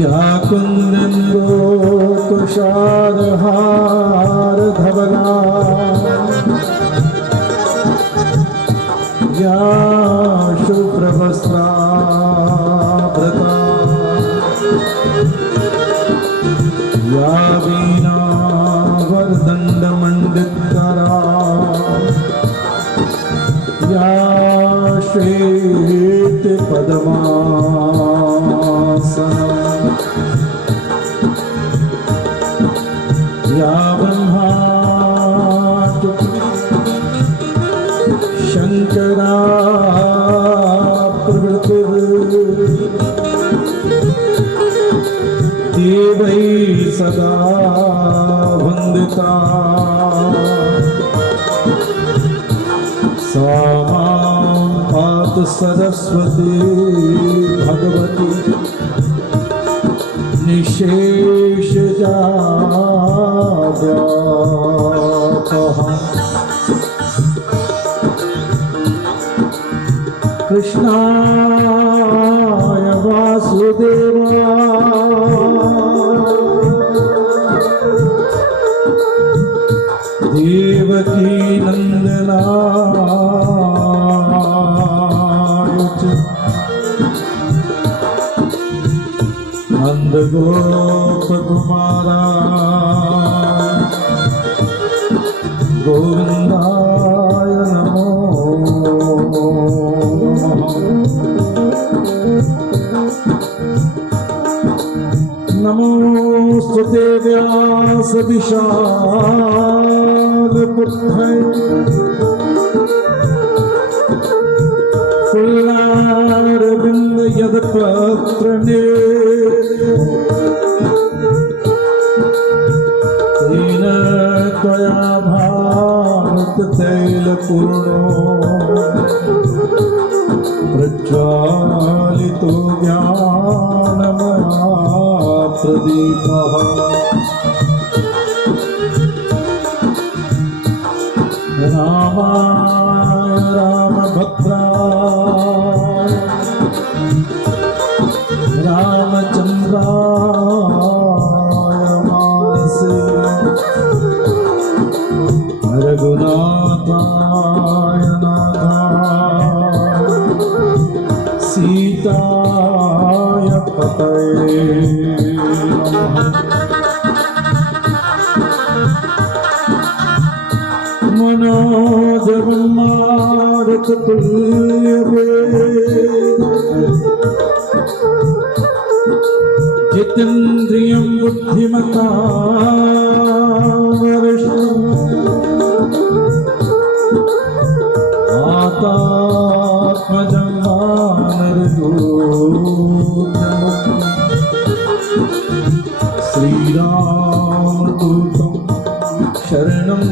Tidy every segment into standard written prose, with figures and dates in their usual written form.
या कुंदो तुषारहार धवला या शुभ्रवस्त्रावृता या वीणा वरदण्डमण्डितकरा या श्वेतपद्मासना या ब्रह्मा शंकरा देवै सदा वंदिता सा मां पातु सरस्वती भगवती निशेषजाड्यापहा कृष्णाय वासुदेवाय देवकी नंदनाय च नंदगोपकुमाराय गोविंदाय नमो नमोस्तुते व्यास विशालबुद्धे फुल्लारविंद यदपत्रने तेन त्वया भारत तैलपूर्णो प्रज्वालितो ज्ञानमया प्रदीपः रामाय रामभद्राय रामचन्द्राय मानसे रघुनाथाय नाथाय सीताय पतये नमः। मनोजवं मारुततुल्यवेगं जितेन्द्रियं बुद्धिमतां वरिष्ठं आत्मजं वानरयूथमुख्यं श्रीरामदूतं शरणं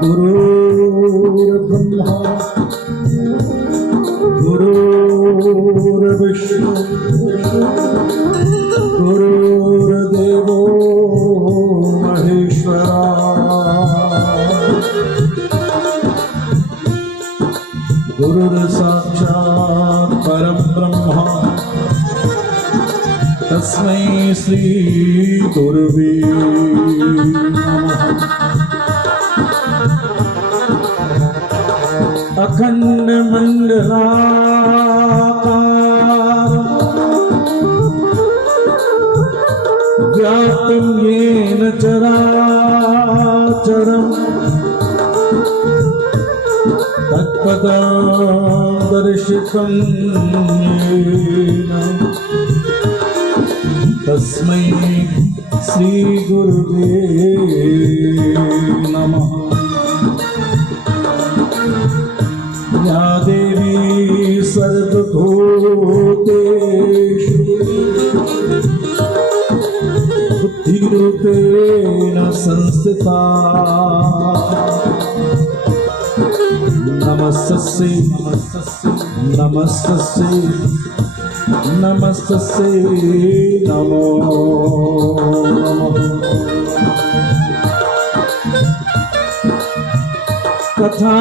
गुरुर्ब्रह्मा गुरुर्विष्णु गुरुर्देवो महेश्वरा गुरुर्साक्षात् परं ब्रह्म तस्मै श्री गुरुवे नमः। अखंड मंडलाकारं व्याप्तं येन चराचरं तत्पदं दर्शितं येन तस्मै श्री गुरुवे नमः। या देवी सर्वभूतेषु बुद्धिरूपेण संस्थिता नमस्तस्यै नमस्तस्यै नमस्तस्यै नमो नमः। कथा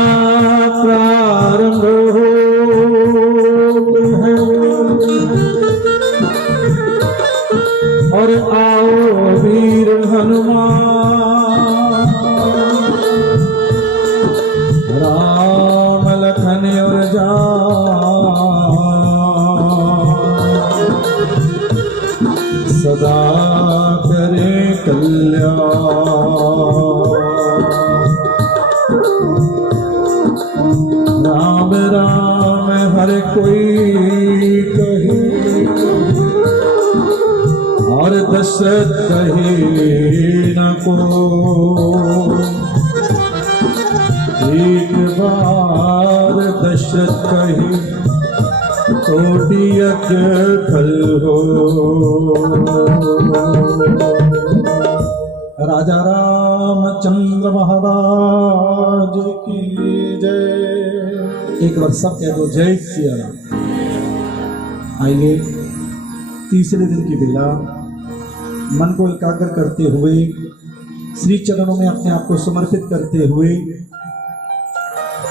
राम लखन और जान सदा करे कल्याण। राम राम हर कोई कहे और दशरथ कहे न को। एक बार दशरथ कहे कोटि यज्ञ फल हो। राजा रामचंद्र महाराज की जय। एक बार सब कह दो जय सिया राम। आइए तीसरे दिन की बेला मन को एकाग्र करते हुए श्री चरणों में अपने आप को समर्पित करते हुए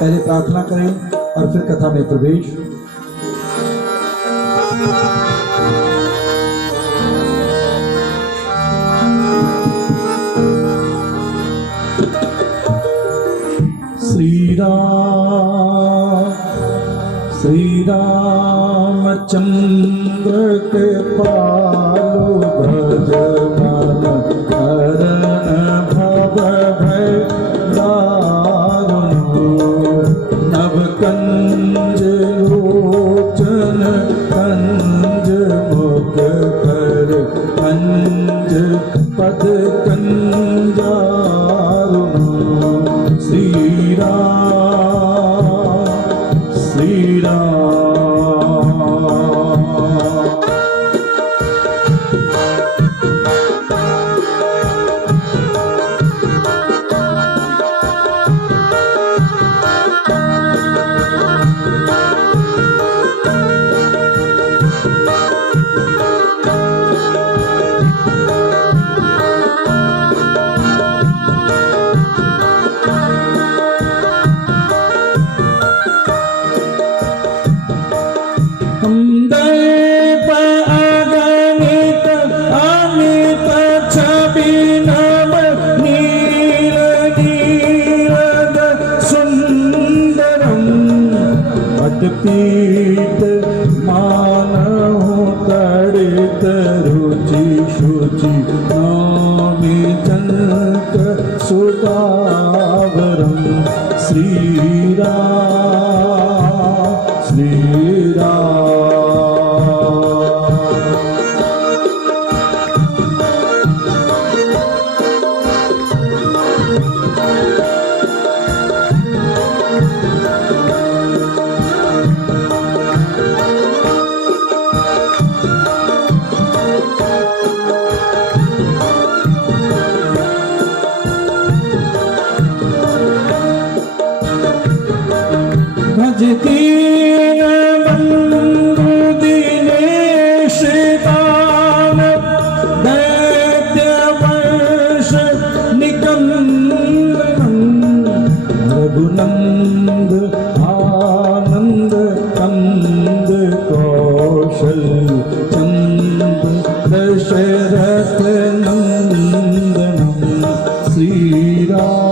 पहले प्रार्थना करें और फिर कथा में प्रवेश। श्री रामचंद्र के पालो भज मन हरण भव भय दारुण। नव कंज लोचन कंज मुख कर कंज पद कंजारुण। श्री राम पीत मानहु तड़ित रुचि शुचि नामी जनक सुदावरम। श्री राम दीन बंधु दिनेश दान दैत्य वर्ष निकंदन। रघुनंद आनंद कंद कौशल चंद दशरथ नंदनम। श्री राम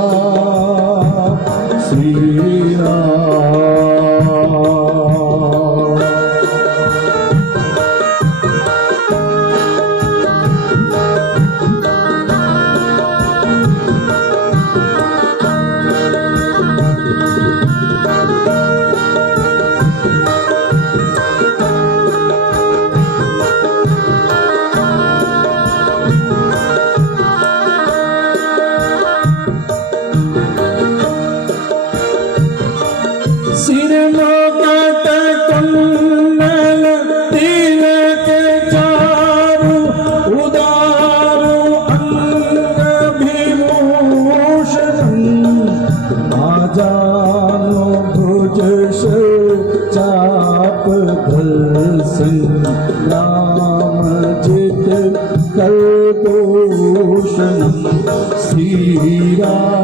सिर मुकुट कुंडल तिलक चारु उदारु अंग विभूषण। आजानु भुज चाप धर्षण राम जित कलभूषण। श्री राम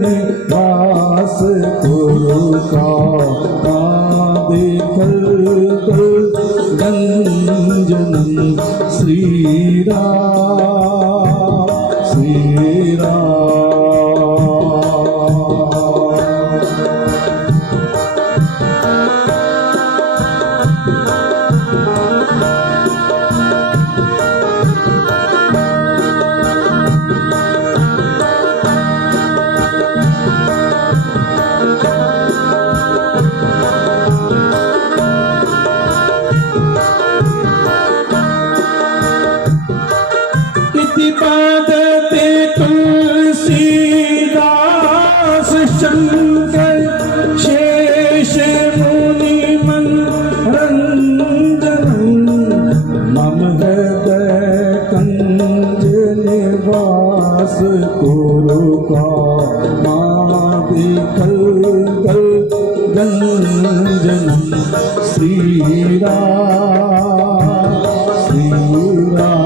निवास गुरु का देखल गंजनम श्री राम श्री राम। पादते तुलसीदास शंकर शेष मुनि मन रंजन मम हृदय कंज निवास गुरु का मादिकल गंजन श्री राम श्री राम।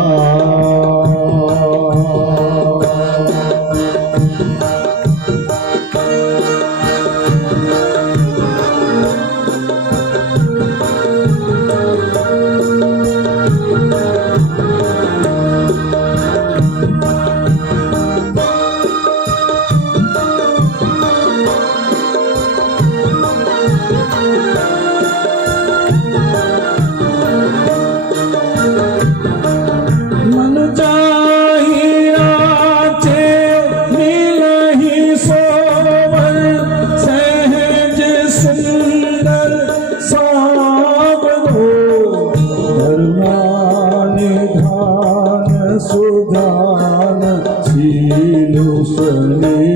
सुजान सीलु स्नेहुजाबरो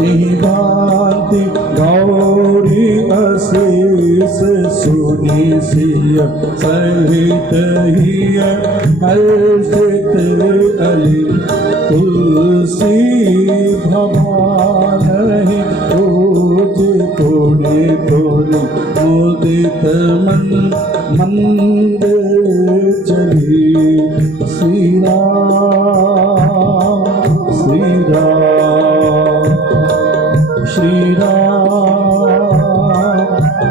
निभांति गौरी अशीष सुनी सिय सहित हिय हर्षित अली तुलसी भवान पूज तोड़े तोड़े मुदित मन मंद चली श्री राम श्री राम श्री राम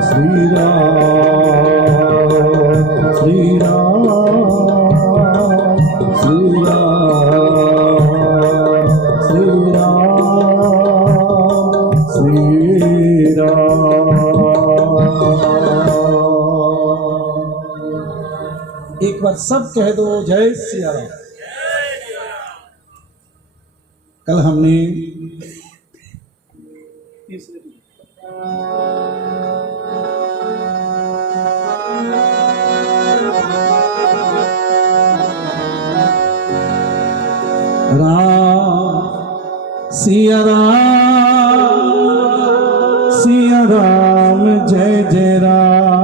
श्री राम श्री राम श्री राम श्री राम श्री राम। एक बार सब कह दो जय सिया राम। कल हमने राम सिया राम जय जय राम।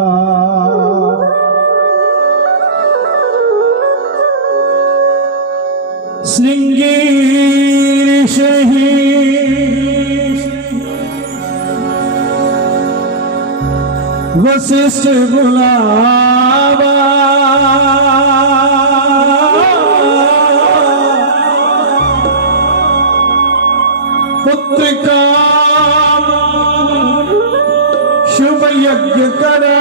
श्रृंगेरी शहीद वशिष्ठ बुलावा पुत्र का शुभ यज्ञ करा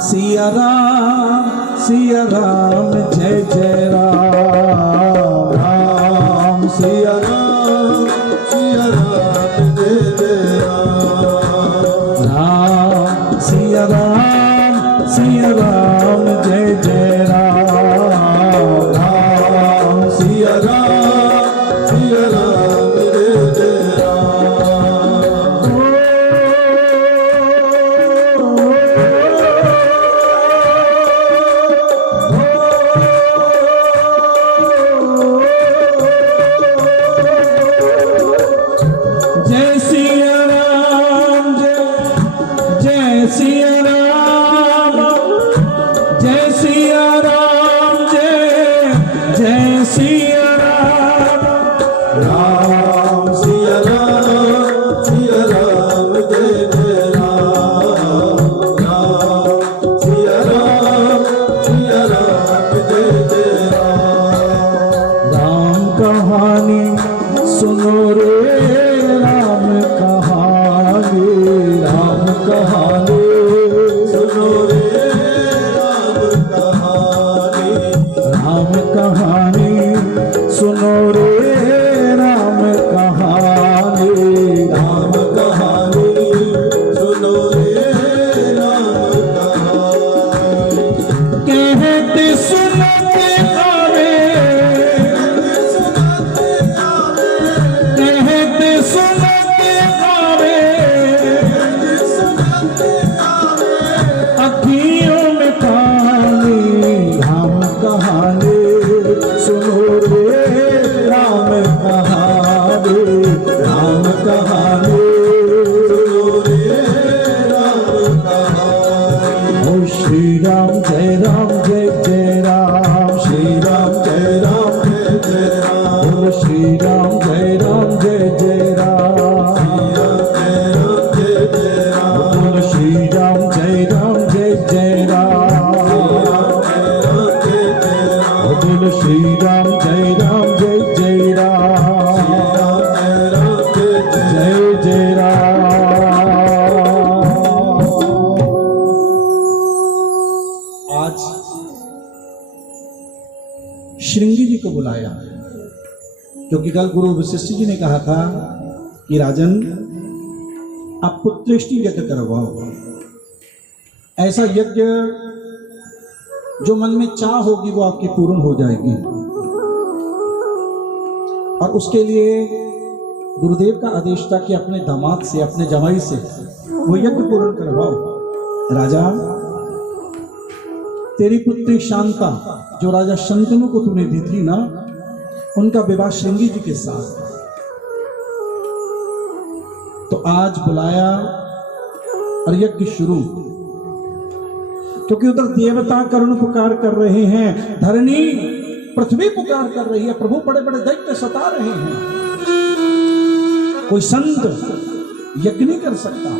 सिया राम जय जय राम। राम सिया राम जय जय राम। राम सिया राम जय जय राम। राम सिया राम जय जय सिया राम जय कहानी सुनो रे राम कहानी, राम कहानी सुनो रे राम कहानी, राम कहानी सुनो रे राम कहानी। कहते सुनते आवे, कहते सुनते आवे, अखियों में पानी, राम कहानी सुनो रे राम कहानी, राम कहानी सुनो रे राम कहानी। ओ श्री राम जय राम जय जय राम, श्री राम जय राम जय जय राम, बोलो श्री राम जय राम जय जय राम, श्री राम जय राम जय जय राम, बोलो श्री राम जय राम जय जय राम, जय जय राम। आज श्रृंगी जी को बुलाया क्योंकि कल गुरु वशिष्ठ जी ने कहा था कि राजन आप पुत्रेष्टि यज्ञ करवाओ, ऐसा यज्ञ जो मन में चाह होगी वो आपकी पूर्ण हो जाएगी, और उसके लिए गुरुदेव का आदेश था कि अपने दामाद से, अपने जमाई से वो यज्ञ पूर्ण करवाओ। राजा तेरी पुत्री शांता जो राजा शंतनु को तूने दी थी ना, उनका विवाह श्रृंगी जी के साथ, तो आज बुलाया और यज्ञ शुरू, क्योंकि उधर देवता करुण पुकार कर रहे हैं, धरणी पृथ्वी पुकार कर रही है, प्रभु बड़े बड़े दैत्य सता रहे हैं। कोई संत यज्ञ नहीं कर सकता,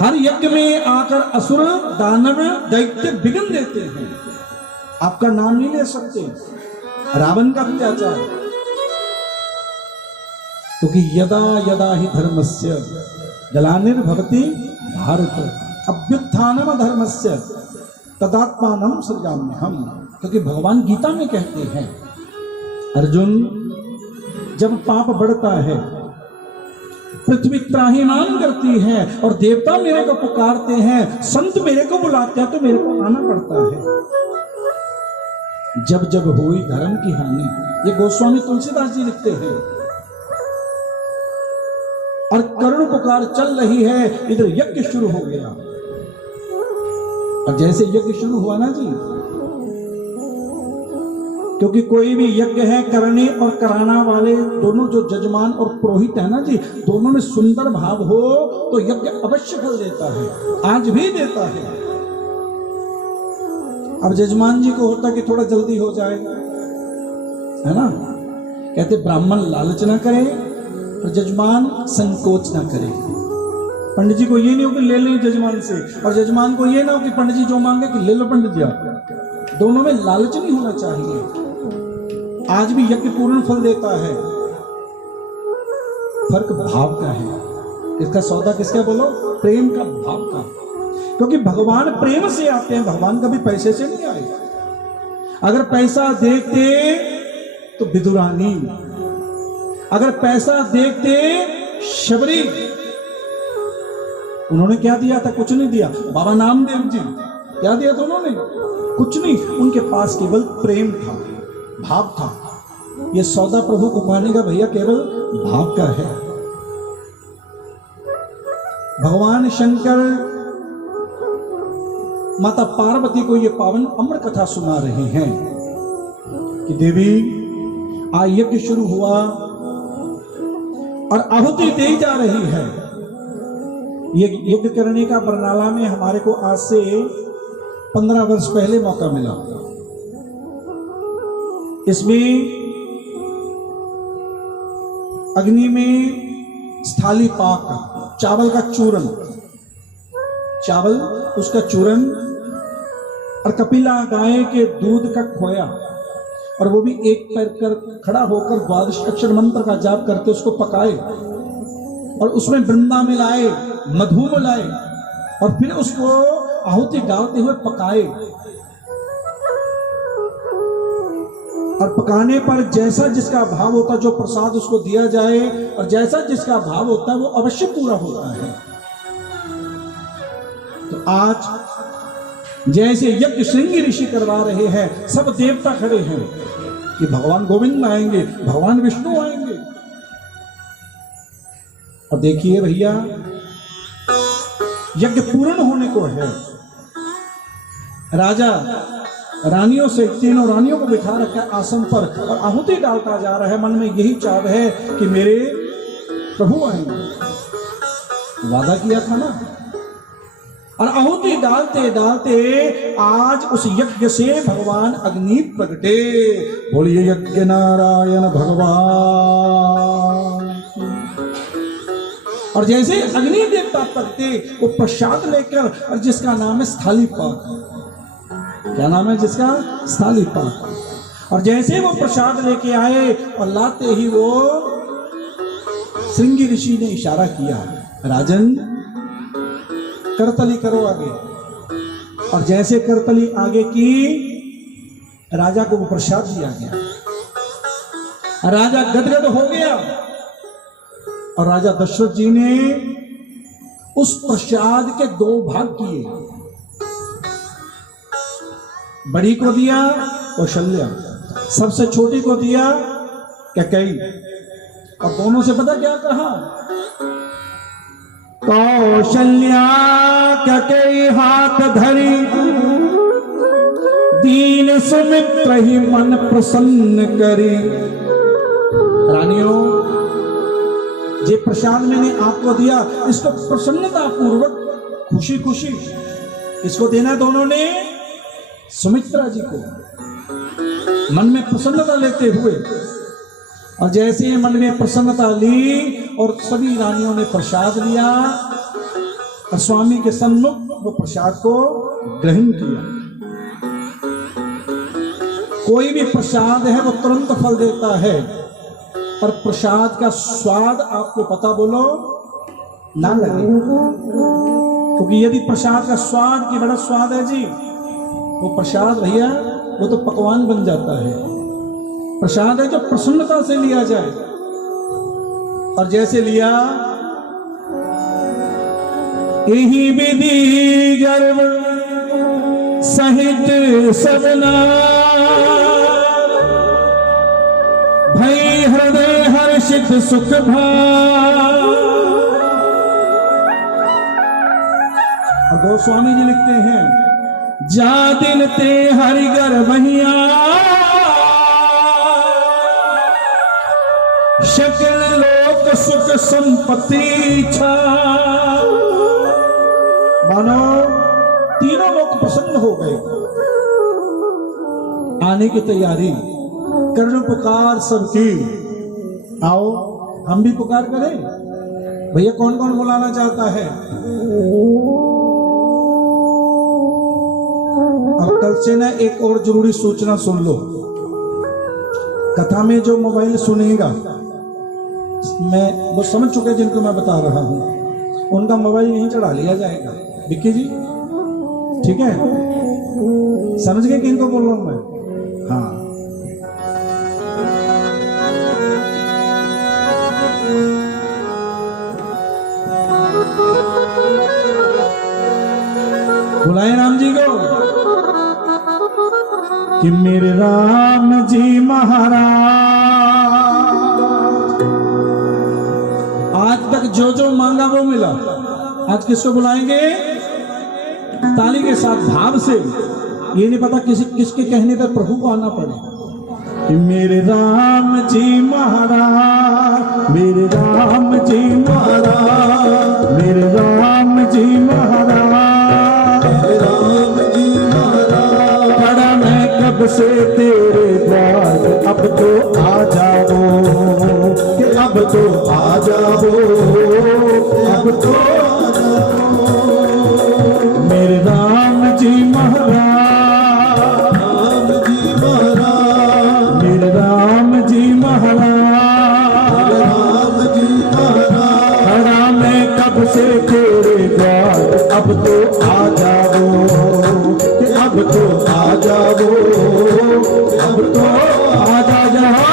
हर यज्ञ में आकर असुर दानव दैत्य विघ्न देते हैं। आपका नाम नहीं ले सकते, रावण का अत्याचार, क्योंकि यदा यदा ही धर्मस्य ग्लानिर्भवति भारत अभ्युत्थानम धर्मस्य तदात्मानं सृजाम्यहम्। क्योंकि भगवान गीता में कहते हैं, अर्जुन जब पाप बढ़ता है, पृथ्वी त्राहिमाम करती है और देवता मेरे को पुकारते हैं, संत मेरे को बुलाते हैं, तो मेरे को आना पड़ता है। जब जब हुई धर्म की हानि, ये गोस्वामी तुलसीदास जी लिखते हैं, और करुण पुकार चल रही है, इधर यज्ञ शुरू हो गया। और जैसे यज्ञ शुरू हुआ ना जी, क्योंकि कोई भी यज्ञ है, करने और कराना वाले दोनों जो जजमान और पुरोहित है ना जी, दोनों में सुंदर भाव हो तो यज्ञ अवश्य फल देता है, आज भी देता है। अब जजमान जी को होता कि थोड़ा जल्दी हो जाए, है ना, कहते ब्राह्मण लालच ना करे और जजमान संकोच ना करे। पंडित जी को ये नहीं हो कि ले लें जजमान से, और जजमान को ये ना हो कि पंडित जी जो मांगे कि ले लो पंडित जी आप। दोनों में लालच नहीं होना चाहिए। आज भी यज्ञ पूर्ण फल देता है, फर्क भाव का है। इसका सौदा किसका बोलो? प्रेम का, भाव का। क्योंकि भगवान प्रेम से आते हैं, भगवान कभी पैसे से नहीं आए। अगर पैसा देखते तो विदुरानी, अगर पैसा देखते शबरी, उन्होंने क्या दिया था? कुछ नहीं दिया। बाबा नामदेव जी क्या दिया था उन्होंने? कुछ नहीं। उनके पास केवल प्रेम था, भाव था। ये सौदा प्रभु को पाने का भैया केवल भाव का है। भगवान शंकर माता पार्वती को ये पावन अमर कथा सुना रहे हैं कि देवी आज यज्ञ शुरू हुआ और आहुति दी जा रही है। ये यज्ञ करने का बरनाला में हमारे को आज से 15 वर्ष पहले मौका मिला। इसमें अग्नि में स्थाली पाक, चावल का चूरन, चावल उसका चूरन और कपिला गाय के दूध का खोया, और वो भी एक पैर कर खड़ा होकर 12 अक्षर मंत्र का जाप करके उसको पकाए और उसमें वृंदा मिलाए, मधु मिलाए और फिर उसको आहुति डालते हुए पकाए, और पकाने पर जैसा जिसका भाव होता है, जो प्रसाद उसको दिया जाए और जैसा जिसका भाव होता है वो अवश्य पूरा होता है। तो आज जैसे यज्ञ श्रृंगी ऋषि करवा रहे हैं, सब देवता खड़े हैं कि भगवान गोविंद आएंगे, भगवान विष्णु आएंगे। और देखिए भैया, यज्ञ पूर्ण होने को है। राजा रानियों से, तीनों रानियों को बिठा रखा है आसन पर और आहुति डालता जा रहा है। मन में यही चाह है कि मेरे प्रभु आएंगे, वादा किया था ना। और आहुति डालते डालते आज उस यज्ञ से भगवान अग्नि प्रगटे। बोलिए यज्ञ नारायण भगवान। और जैसे अग्नि देवता प्रगटे, वो प्रसाद लेकर, और जिसका नाम है स्थाली पाक। क्या नाम है जिसका? स्थाली पाक। और जैसे वो प्रसाद लेके आए और लाते ही वो श्रृंगी ऋषि ने इशारा किया, राजन करतली करो आगे। और जैसे करतली आगे की, राजा को वो प्रसाद दिया गया। राजा गदगद हो गया और राजा दशरथ जी ने उस प्रसाद के 2 भाग किए। बड़ी को दिया कौशल्या, सबसे छोटी को दिया कैकेयी। और दोनों से पता क्या कहा? कौशल्या कैकेयी हाथ धरी, दीन सुमित्र ही मन प्रसन्न करी। रानियों, ये प्रसाद मैंने आपको दिया, इसको प्रसन्नता पूर्वक, खुशी खुशी इसको देना। दोनों ने सुमित्रा जी को मन में प्रसन्नता लेते हुए, और जैसे मन में प्रसन्नता ली और सभी रानियों ने प्रसाद लिया और स्वामी के सम्मुख वो प्रसाद को ग्रहण किया। कोई भी प्रसाद है वो तुरंत फल देता है, पर प्रसाद का स्वाद आपको पता बोलो ना लगे। क्योंकि यदि प्रसाद का स्वाद की बड़ा स्वाद है जी, वो प्रसाद भैया वो तो पकवान बन जाता है। प्रसाद है जो प्रसन्नता से लिया जाए। और जैसे लिया, यही विधि गर्भ सहित सबना, भई हृदय हर्षित सुख भाव। और गोस्वामी जी लिखते हैं, जा दिल ते हरिगर बहिया, सकल लोक सुख संपत्ति छा। मानो तीनों लोग प्रसन्न हो गए। आने की तैयारी, कर्ण पुकार सबकी। आओ हम भी पुकार करें। भैया कौन कौन बुलाना चाहता है? अब कल से ना एक और जरूरी सूचना सुन लो। कथा में जो मोबाइल सुनेगा, मैं वो समझ चुके जिनको मैं बता रहा हूं, उनका मोबाइल यहीं चढ़ा लिया जाएगा। विक्की जी ठीक है, समझ गए किनको बोल रहा हूं मैं? हाँ, बुलाए राम जी को कि मेरे राम जी महाराज, आज तक जो जो मांगा वो मिला। आज किसको बुलाएंगे? ताली के साथ, भाव से। ये नहीं पता किसके कहने पर प्रभु को आना पड़े। कि मेरे राम जी महाराज, मेरे राम जी महाराज, मेरे राम जी महाराज, मेरे राम जी महाराज। खड़ा मैं कब से तेरे द्वार, अब तो आ जाओ, कि अब तो आ जाओ, अब तो आ जाओ। मेरे राम जी महाराज, राम जी महाराज, मेरे राम जी महाराज, राम जी महाराज। खड़ा मैं कब से तेरे द्वार, तो आ जाओ, कि अब तो आ जाओ, अब तो आ जाओ।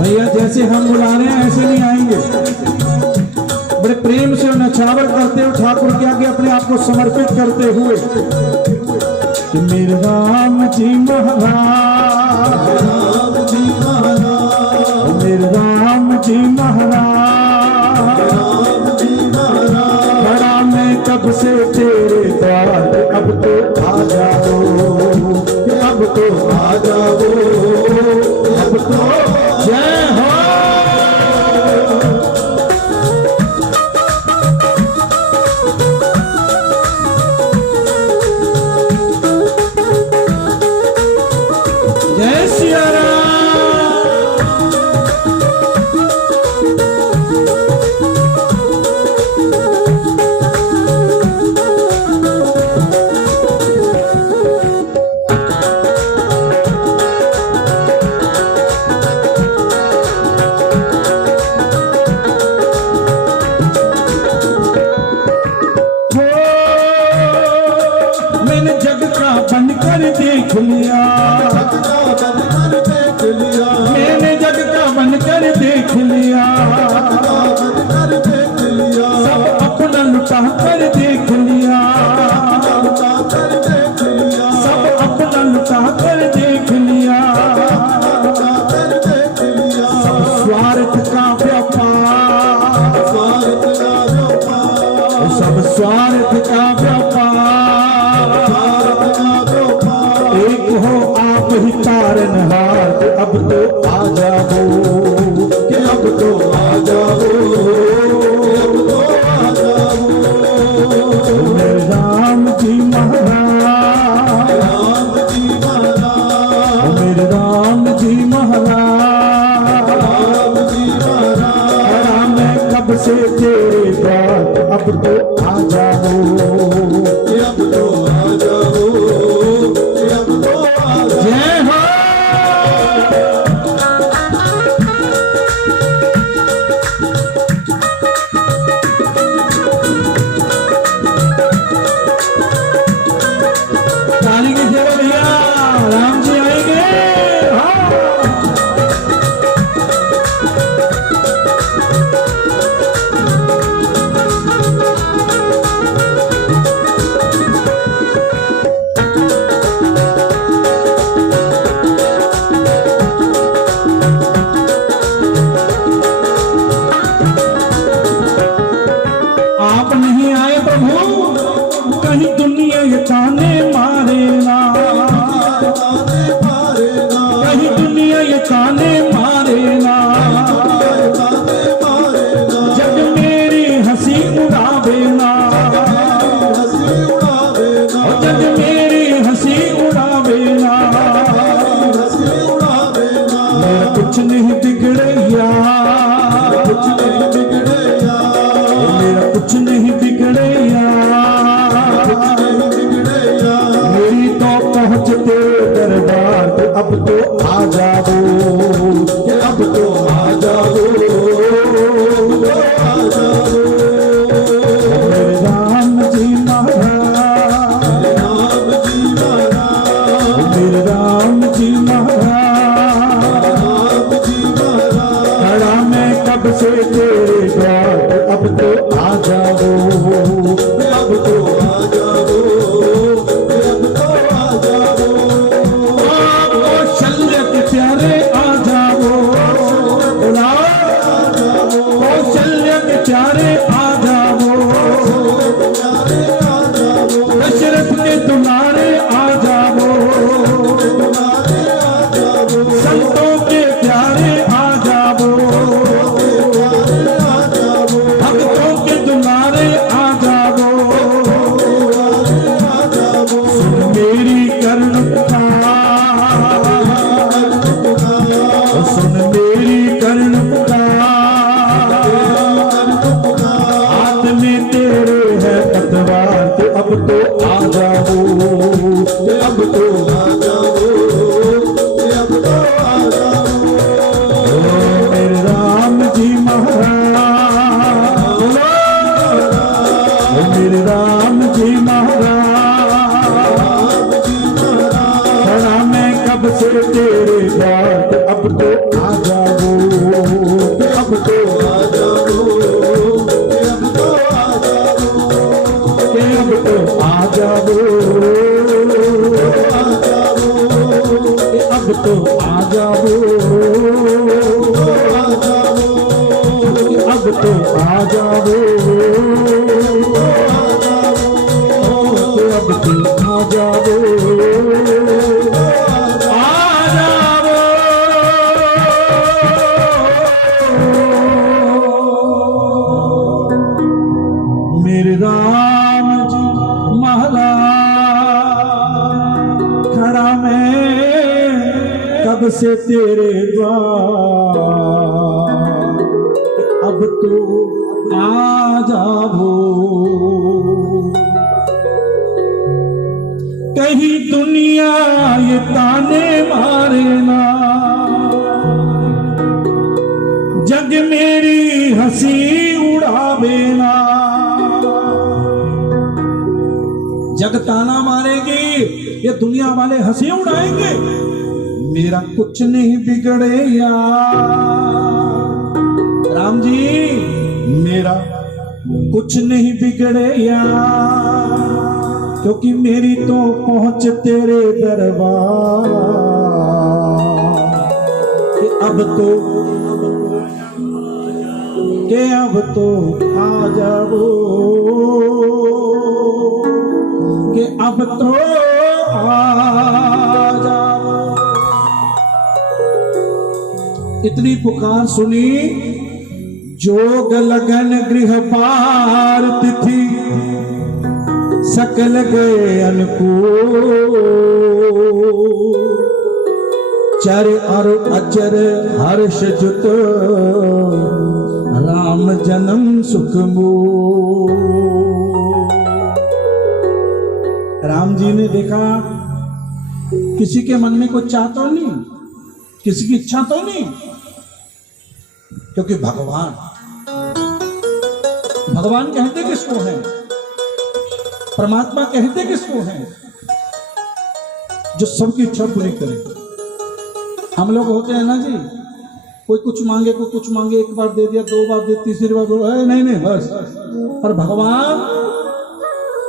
भैया जैसे हम बुला रहे हैं ऐसे नहीं आएंगे, बड़े प्रेम से नछावर करते हुए ठाकुर के आगे अपने आप को समर्पित करते हुए कि मेरे राम जी महाराज, मेरे राम जी महाराज, बड़ा मैं कब से तेरे द्वार, अब तो आ जाओ, अब तो आ जाओ, अब तो जय हो। जय सिया राम। मैंने जग का बनकर देख लिया, मैंने जग का बनकर देख लिया, सब अपना लुटा कर देख लिया, सब अपना लुटा कर देख लिया, सब स्वार्थ का व्यापार, सब स्वार्थ का व्यापार, एक हो आप ही तारनहार, अब तो आ जाओ, कि अब तो आ जाओ, अब तो आ जाओ। मेरे राम जी महाराज, राम जी महाराज, मेरे राम जी महाराज, राम जी महाराज, मैं कब से तेरे द्वार, अब तो आ जाओ, अब तो आ जाओ, अब तो आ जाओ। जय हो। ताली की जय भैया, राम जी आएंगे। हाँ। आप नहीं आए प्रभु, कहीं दुनिया ये ताने मारे ना, कहीं दुनिया ये ताने मारे ना, जग मेरी हंसी उड़ावे ना, जग मेरी हंसी उड़ावे ना, मेरा कुछ नहीं बिगड़े यार, कुछ नहीं बिगड़े यार, मेरा कुछ नहीं बिगड़े यार, मेरी तो पहुँचते दरबार, अब तो आ जाओ, अब तो आ जाओ, आ जाओ। मेरे राम जी महाराज, राम जी महाराज, मेरे राम जी महाराज, राम जी महाराज, खड़ा मैं कब से तेरे द्वार, अब तो आ जाओ, अब तो आ जाओ, अब तो आ जाओ। कौशल्य के प्यारे आ जाओ, कौशल्य के प्यारे आ जाओ, दशरथ के दुलारे आ जाओ, जाओ, अब तो आ जाओ, अब तो आ जाओ। मेरे राम जी महाराज, मेरे राम जी महाराज, खड़ा मैं कब से तेरे द्वार, अब तो आ जाओ, अब तो आ जाओ, अब तो आ जाओ, अब तो आ जाओ, अब तो आ जाओ, अब तो आ जाओ, अब तो आ जाओ, मेरे राम जी महाराज, खड़ा मैं कब से तेरे द्वार, अब तो आ जाओ। कहीं दुनिया ये ताने मारे ना, जग मेरी हंसी उड़ावे ना। जग ताना मारेगी, ये दुनिया वाले हंसी उड़ाएंगे, मेरा कुछ नहीं बिगड़े यार। राम जी मेरा कुछ नहीं बिगड़े यार, क्योंकि मेरी तो पहुंच तेरे दरबार, कि अब तो आ जाओ, कि अब तो आ जाओ। इतनी पुकार सुनी, जोग लगन गृह पार तिथि, सकल गए अनुकूल। चर और अचर हर्ष जुत, राम जन्म सुख मूल। राम जी ने देखा किसी के मन में कुछ चाह तो नहीं, किसी की इच्छा तो नहीं, क्योंकि भगवान कहते किसको हैं, परमात्मा कहते किसको हैं, जो सबकी इच्छा पूरी करे। हम लोग होते हैं ना जी, कोई कुछ मांगे, कोई कुछ मांगे, एक बार दे दिया, दो बार दे, तीसरी बार नहीं बस। पर भगवान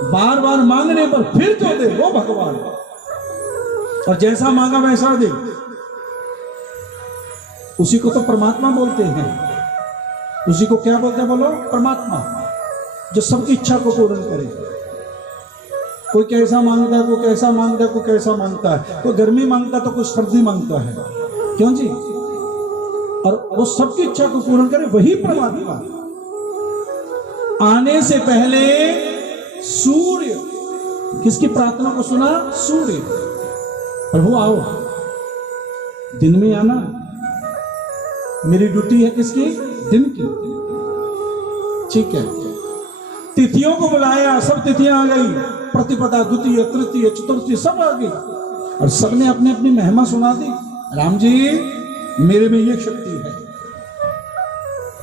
बार बार मांगने पर फिर तो दे, वो भगवान। और जैसा मांगा वैसा दे, उसी को तो परमात्मा बोलते हैं। उसी को क्या बोलते हैं बोलो? परमात्मा, जो सबकी इच्छा को पूर्ण करे। कोई कैसा मांगता है, कोई कैसा मांगता है, कोई कैसा मांगता है, कोई गर्मी मांगता है तो कोई सर्दी मांगता है, क्यों जी? और वो सबकी इच्छा को पूर्ण करे, वही परमात्मा। आने से पहले सूर्य, किसकी प्रार्थना को सुना? सूर्य, प्रभु आओ, दिन में आना, मेरी ड्यूटी है किसकी? दिन की। ठीक है, तिथियों को बुलाया, सब तिथियां आ गई, प्रतिपदा, द्वितीय, तृतीय, चतुर्थी सब आ गई, और सबने अपनी अपनी महिमा सुना दी। राम जी मेरे में ये शक्ति है,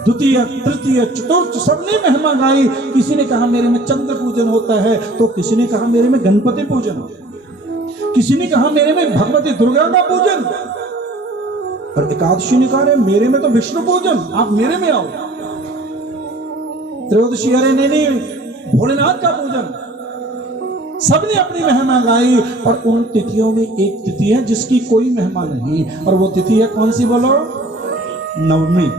द्वितीय, तृतीय, चतुर्थ सबने महिमा गाई। किसी ने कहा मेरे में चंद्र पूजन होता है, तो किसी ने कहा मेरे में गणपति पूजन, किसी ने कहा मेरे में भगवती दुर्गा का पूजन, और एकादशी ने कहा मेरे में तो विष्णु पूजन, आप मेरे में आओ। त्रयोदशी अरे नहीं, भोलेनाथ का पूजन। सबने अपनी महिमा गाई, और उन तिथियों में एक तिथि है जिसकी कोई महिमा नहीं, और वो तिथि है कौन सी बोलो? नवमी।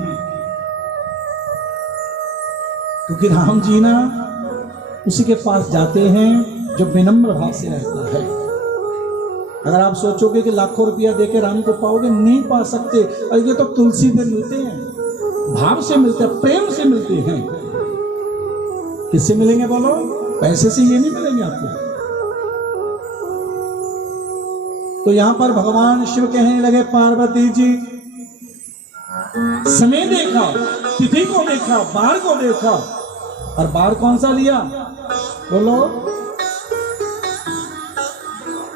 क्योंकि राम जी ना उसी के पास जाते हैं जो विनम्र भाव से रहता है। अगर आप सोचोगे कि लाखों रुपया देके राम को पाओगे, नहीं पा सकते। और ये तो तुलसी से मिलते हैं, भाव से मिलते हैं, प्रेम से मिलते हैं। किससे मिलेंगे बोलो? पैसे से ये नहीं मिलेंगे आपको। तो यहां पर भगवान शिव कहने लगे, पार्वती जी समय देखा, तिथि को देखा, बार को देखा, और बार कौन सा लिया बोलो?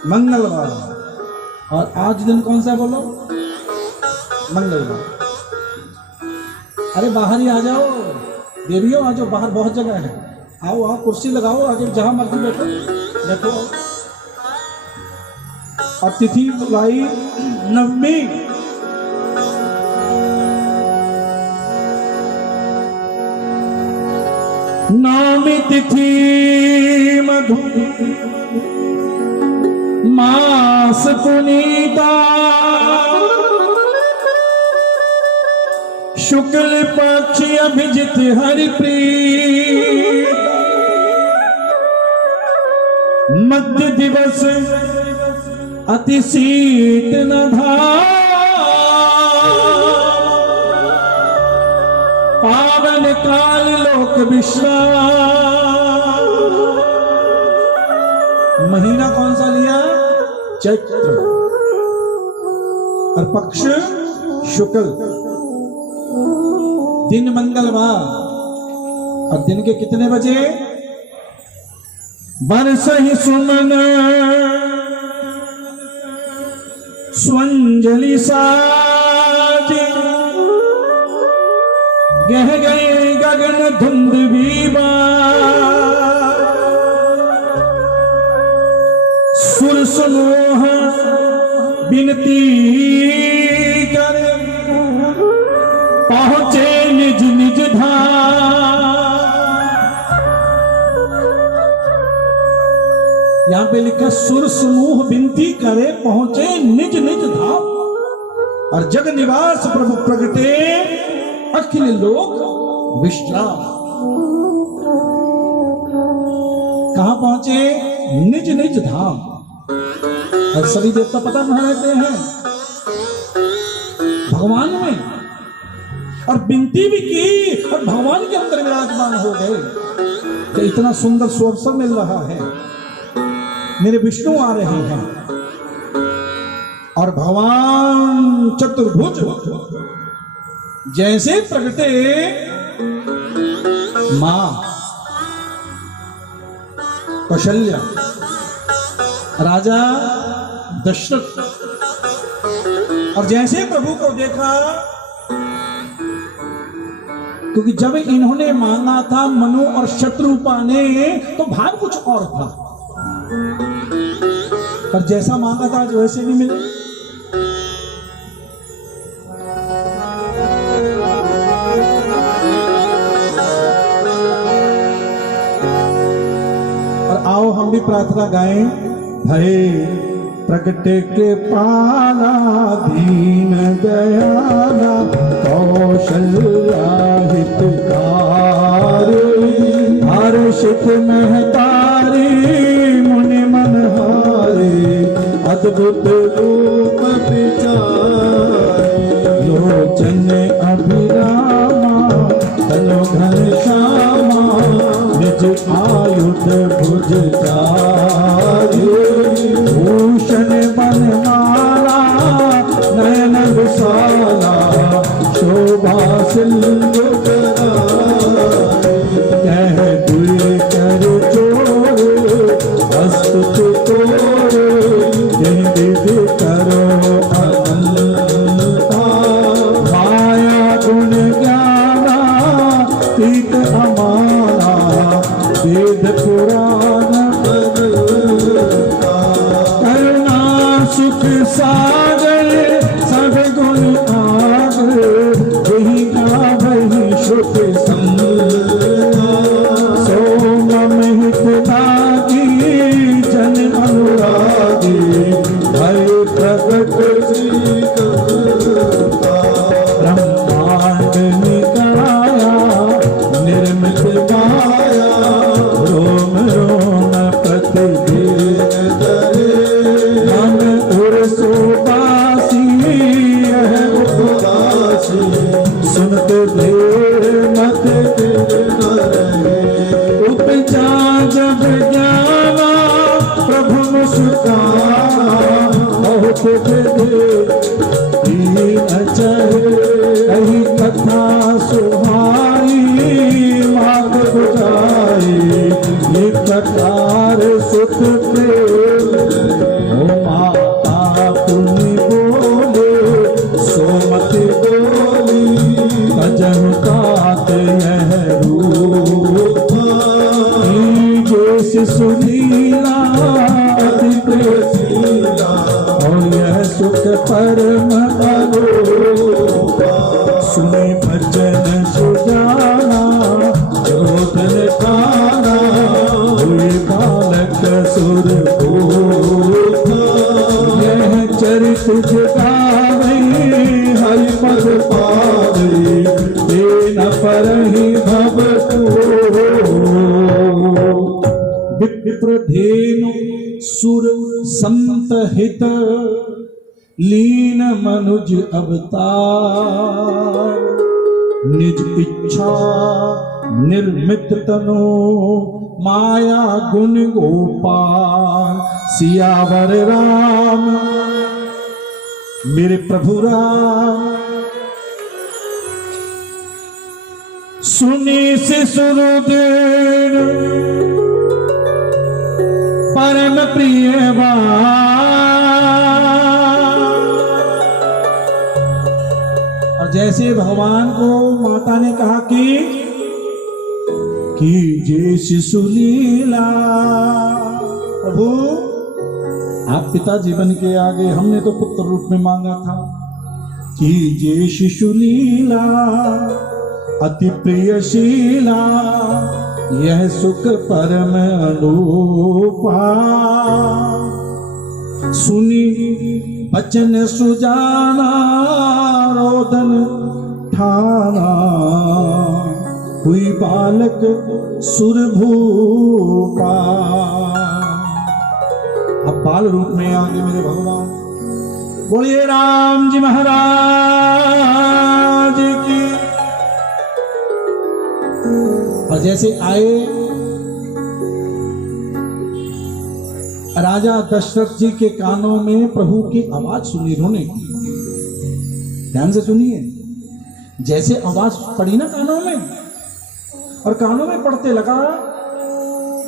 मंगलवार। और आज दिन कौन सा बोलो? मंगलवार। अरे बाहर ही आ जाओ देवियों, आ जाओ बाहर, बहुत जगह है। आओ आओ, कुर्सी लगाओ, आगे जहां मर्जी बैठो बैठो। और तिथि भाई नवमी, नवमी तिथि मधु मास पुनीता, शुक्ल पक्ष अभिजित हरिप्रीत, मध्य दिवस अति शीत न धार, पावन काल लोक विश्राम। महीना कौन सा लिया? चैत्र। और पक्ष शुक्ल, दिन मंगलवार। और दिन के कितने बजे? बरस ही सुमन स्वंजलि साज, गह गए गगन धुंध बीबा, सुर सुनोह बिनती कर, पहुंचे निज निज धाम। यहां पे लिखा सुर समूह विनती करे, पहुंचे निज निज धाम। और जग निवास प्रभु प्रगटे, अखिल लोक विश्राम। कहां पहुंचे? निज निज धाम। और सभी देवता पता कहां रहते हैं? भगवान में। और विनती भी की और भगवान के अंदर विराजमान हो गए कि इतना सुंदर सुअवसर मिल रहा है, मेरे विष्णु आ रहे हैं। और भगवान चतुर्भुज जैसे प्रगटे, मां कौशल्या, राजा दशरथ, और जैसे प्रभु को देखा, क्योंकि जब इन्होंने मांगा था मनु और शत्रुपा ने, तो भाव कुछ और था, पर जैसा मांगा था आज वैसे नहीं मिले। और आओ हम भी प्रार्थना गाएं। भय प्रगटे के पाला दीन दयाला, कौशल्या हितकारी, हर्षित महतारी मुनि मनहारी, अद्भुत रूप विचारी, लोचन अभिरामा तनु घनश्यामा, निज आयुध भुजधारी, भूषण बनमाला नयन विशाला, शोभा सिंधुकरा, कह दुई कर चोर हस्त तोर, जिन विधि करो अनंता, माया गुण ज्ञाना तीत अमाना, वेद पुराण करुणा सुख सागर, सब गुण आगर, वही का वही सुख संता, सोम हितलागी जन अनुरागी, भय प्रगट श्री करता, ब्रह्मांड निकाया निर्मित माया, रोम रोम प्रतिदिन करे, मन उर्सोबासी यह उपवासी, सुनत देर मत देर न रहे, उपजा जब ज्ञाना प्रभु मुस्काना, बहुत दे दीन चहे, कही कथा सुहाई मार्ग बुझाई, ये प्रकार सुत प्रेम शीला अति प्रियशीला और यह सुख परम अनूपा सुने भजन सुजाना रोदन खाना हुए बालक सुर यह चरित जगावे हरि पद पावे देन पर ही भव विप्रधेनु सुर संत हित लीन मनुज अवतार निज इच्छा निर्मित तनो माया गुण गोपाल सियावर राम मेरे प्रभु राम सुनी से सुरदेन परम प्रिय और जैसे भगवान को माता ने कहा कि कीजिए शिशु लीला प्रभु आप पिता जीवन के आगे हमने तो पुत्र रूप में मांगा था कीजिए शिशु लीला अति प्रियशीला यह सुख परम अनूपा सुनी बचन सुजाना रोदन ठाना हुई बालक सुरभूपा अब बाल रूप में आगे मेरे भगवान बोलिए राम जी महाराज की। और जैसे आए राजा दशरथ जी के कानों में प्रभु की आवाज सुनी रोने की। ध्यान से सुनिए जैसे आवाज पड़ी ना कानों में और कानों में पड़ते लगा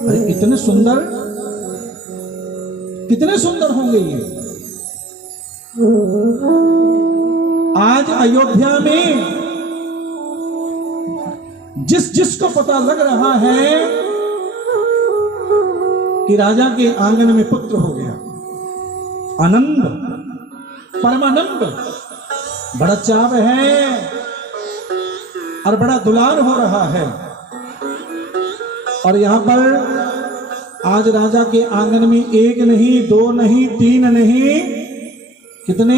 अरे इतने सुंदर कितने सुंदर होंगे ये। आज अयोध्या में जिसको पता लग रहा है कि राजा के आंगन में पुत्र हो गया आनंद परमानंद बड़ा चाव है और बड़ा दुलार हो रहा है। और यहां पर आज राजा के आंगन में एक नहीं दो नहीं तीन नहीं कितने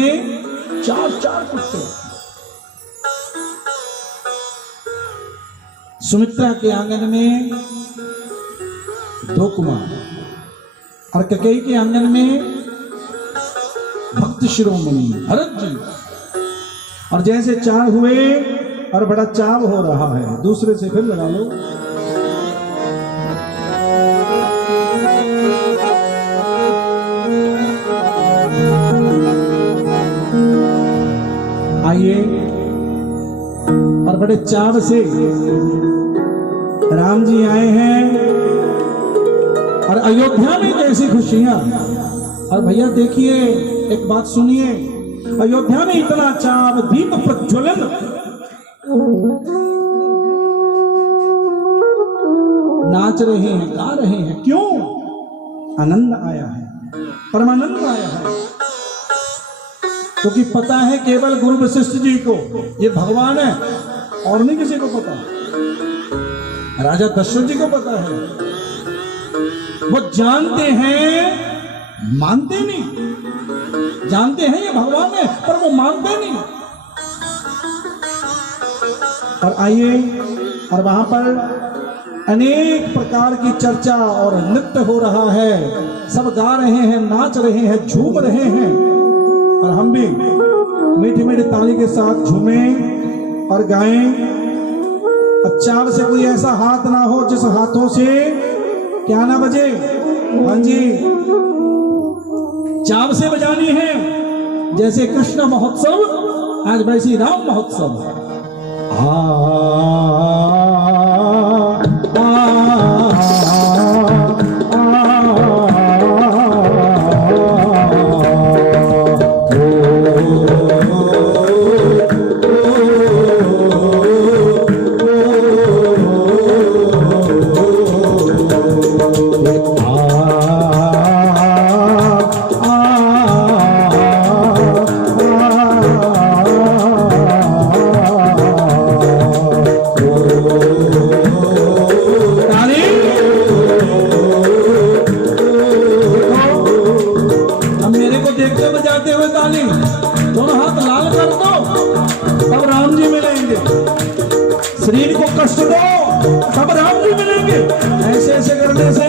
चार पुत्र। सुमित्रा के आंगन में 2 कुमार और कैकेयी के आंगन में भक्त शिरोमणि भरत जी। और जैसे 4 हुए और बड़ा चाव हो रहा है दूसरे से फिर लगा लो। आइए और बड़े चाव से राम जी आए हैं और अयोध्या में कैसी खुशियां। और भैया देखिए एक बात सुनिए अयोध्या में इतना चाव दीप प्रज्वलन नाच रहे हैं गा रहे हैं क्यों आनंद आया है परमानंद आया है क्योंकि पता है केवल गुरु वशिष्ठ जी को ये भगवान है और नहीं किसी को पता। राजा दशरथ जी को पता है वो जानते हैं मानते नहीं जानते हैं ये भगवान है पर वो मानते नहीं। और आइए और वहां पर अनेक प्रकार की चर्चा और नृत्य हो रहा है सब गा रहे हैं नाच रहे हैं झूम रहे हैं और हम भी मीठी मीठी ताली के साथ झूमें और गाएं। चाव से कोई ऐसा हाथ ना हो जिस हाथों से क्या ना बजे। हाँ जी चाव से बजानी है जैसे कृष्ण महोत्सव आज वैसी राम महोत्सव। कष्ट दो, तब राम जी मिलेंगे। ऐसे ऐसे करने से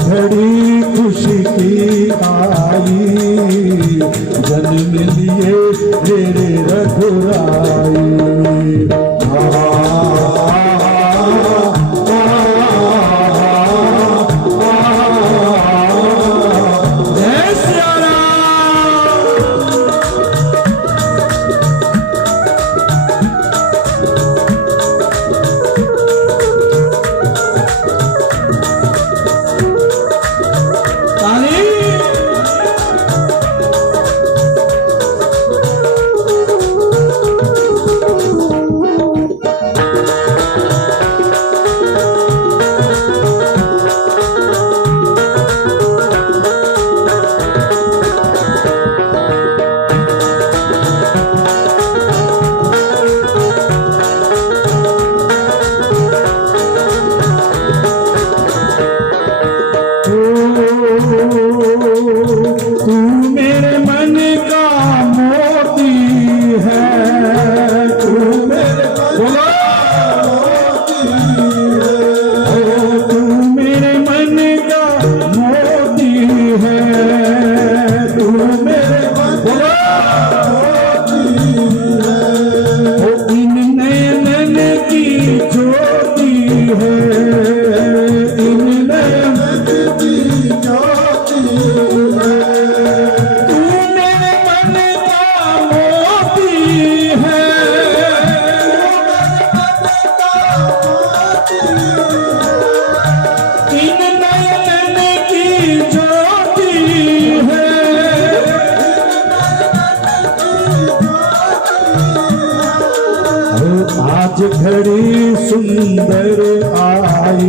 घड़ी खुशी की आई, जन्म लिए मेरे रघुराई। आज घड़ी सुंदर आए,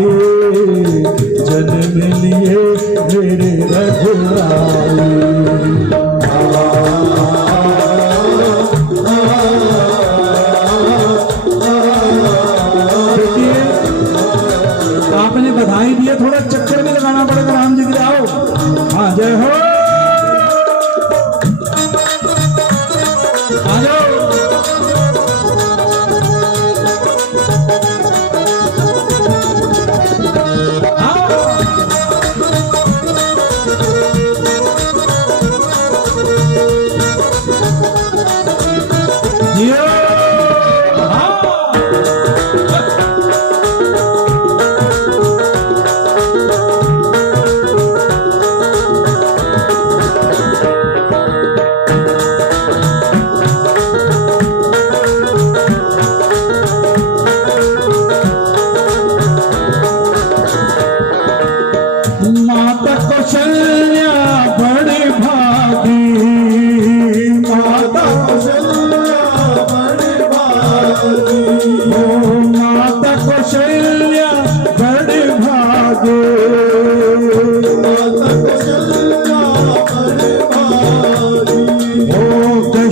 जन्म लिए मेरे रघुराई। देखिए आपने बधाई दिए, थोड़ा चक्कर में लगाना पड़ेगा राम जी के। आओ, हाँ जय हो, आ जाओ।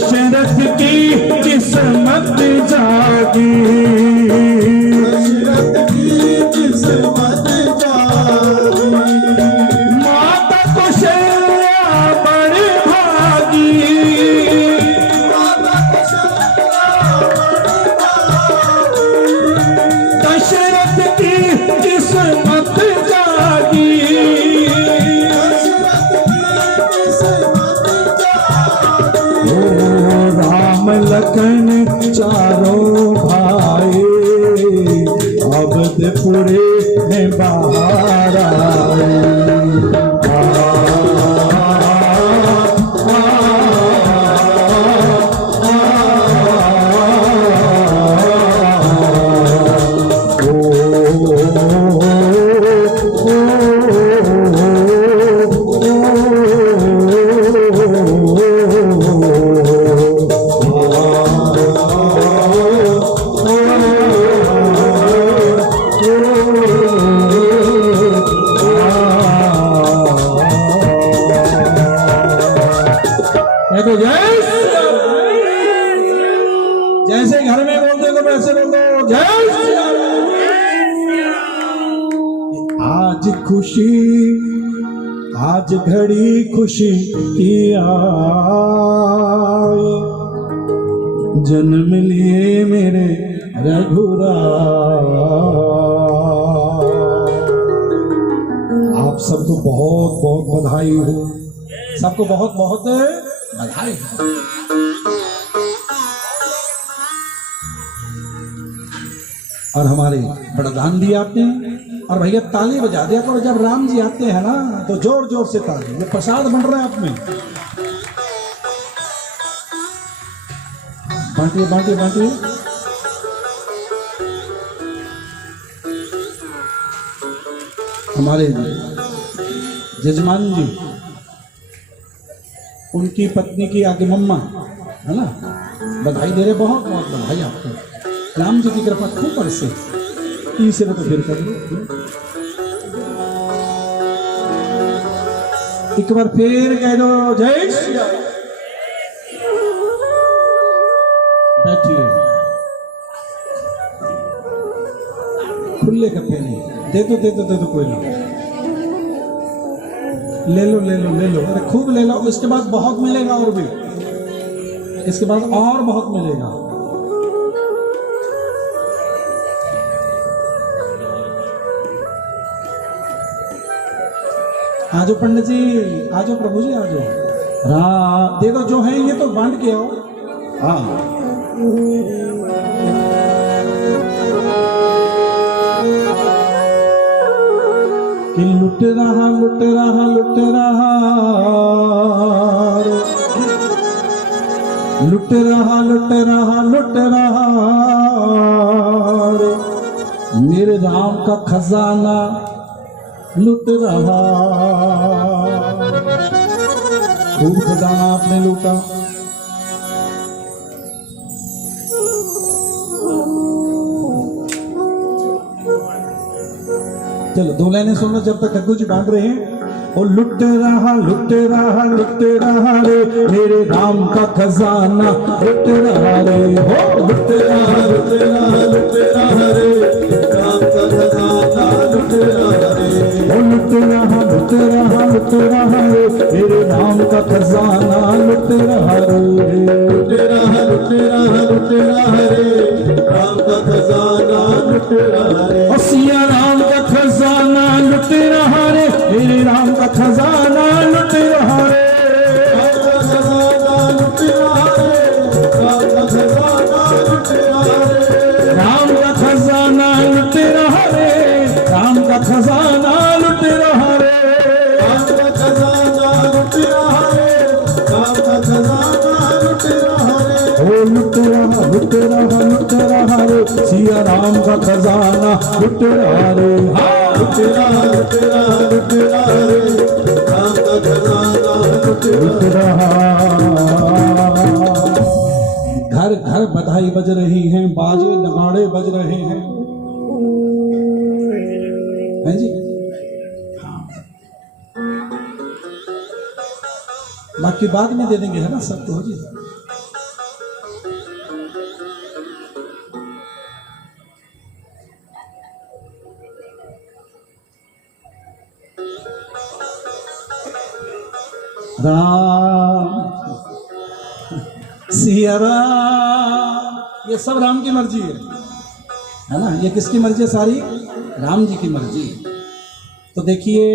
दशरथ की किस्मत जागी, दशरथ की किस्मत जागी। माता कौशल्या बड़ी भागी, माता कौशल्या बड़ी भागी। दशरथ की किस्मत जागी, दशरथ की किस्मत जागी। ओ राम लखन चारों भाई अवधपुरे में बाहर आए। जैसे घर में बोलते तो वैसे बोल दो, जय श्री राम। आज खुशी, आज घड़ी खुशी की आई, जन्म लिए मेरे रघुराय। आप सबको बहुत बहुत बधाई हो, सबको बहुत बहुत बधाई हो। और हमारे प्रधान भी आते हैं, और भैया ताली बजा दिया करो जब राम जी आते हैं ना, तो जोर जोर से ताली। ये प्रसाद बन रहा है आप में, बांटिए बांटिए बांटिए। हमारे जजमान जी, उनकी पत्नी की आगे मम्मा है ना, बधाई दे रहे, बहुत बहुत बधाई आपको। राम जी की कृपा खूब बरसे, तीसरे तो फिर कर लो। एक बार फिर कह दो जय श्री राम। बैठिए, खुले कपड़े नहीं, दे दो दे दो दे दो, कोई ना, ले लो ले लो ले लो, अरे खूब ले लो। इसके बाद बहुत मिलेगा, और भी इसके बाद और बहुत मिलेगा। आजो पंडित जी, आजो प्रभु जी, आजो। दे दो जो है ये तो बांट के आओ। हाँ, कि लुट रहा लुट रहा लुट रहा लुट रहा लुट रहा लुट रहा मेरे राम का खजाना लुट रहा। खूब खजाना आपने लूटा। चलो दो लाइनें सुनो जब तक गग्गू जी बांट रहे हैं। ओ लुट रहा रे मेरे राम का खजाना लुट रहा रे, हो लुट रहा रे राम का खजाना लुट रहा रे, ओ लुट रहा रे मेरे राम का खजाना लुट रहा रे, लुट रहा रे राम का खजाना लुट रहा रे, ओ सिया राम का खजाना लुट रहा रे मेरे राम का खजाना लुट रहा रे, राम का खजाना लुट रहा रे, राम का खजाना लुट रहा रे, राम का खजाना लुट रहा रे, राम का खजाना लुट रहा रे, राम का खजाना लुट रहा रे, राम का खजाना लुट रहा रे, ओ लुट रहा रे सिया राम का खजाना लुट रहा रे, लुट रहा रे राम का खजाना लुट रहा। घर घर बधाई बज रही हैं, बाजे नगाड़े बज रहे हैं, हैं जी? हाँ, बाकी बाद में दे देंगे, है ना सबको जी। राम सिया राम, ये सब राम की मर्जी है ना। ये किसकी मर्जी है? सारी राम जी की मर्जी। तो देखिए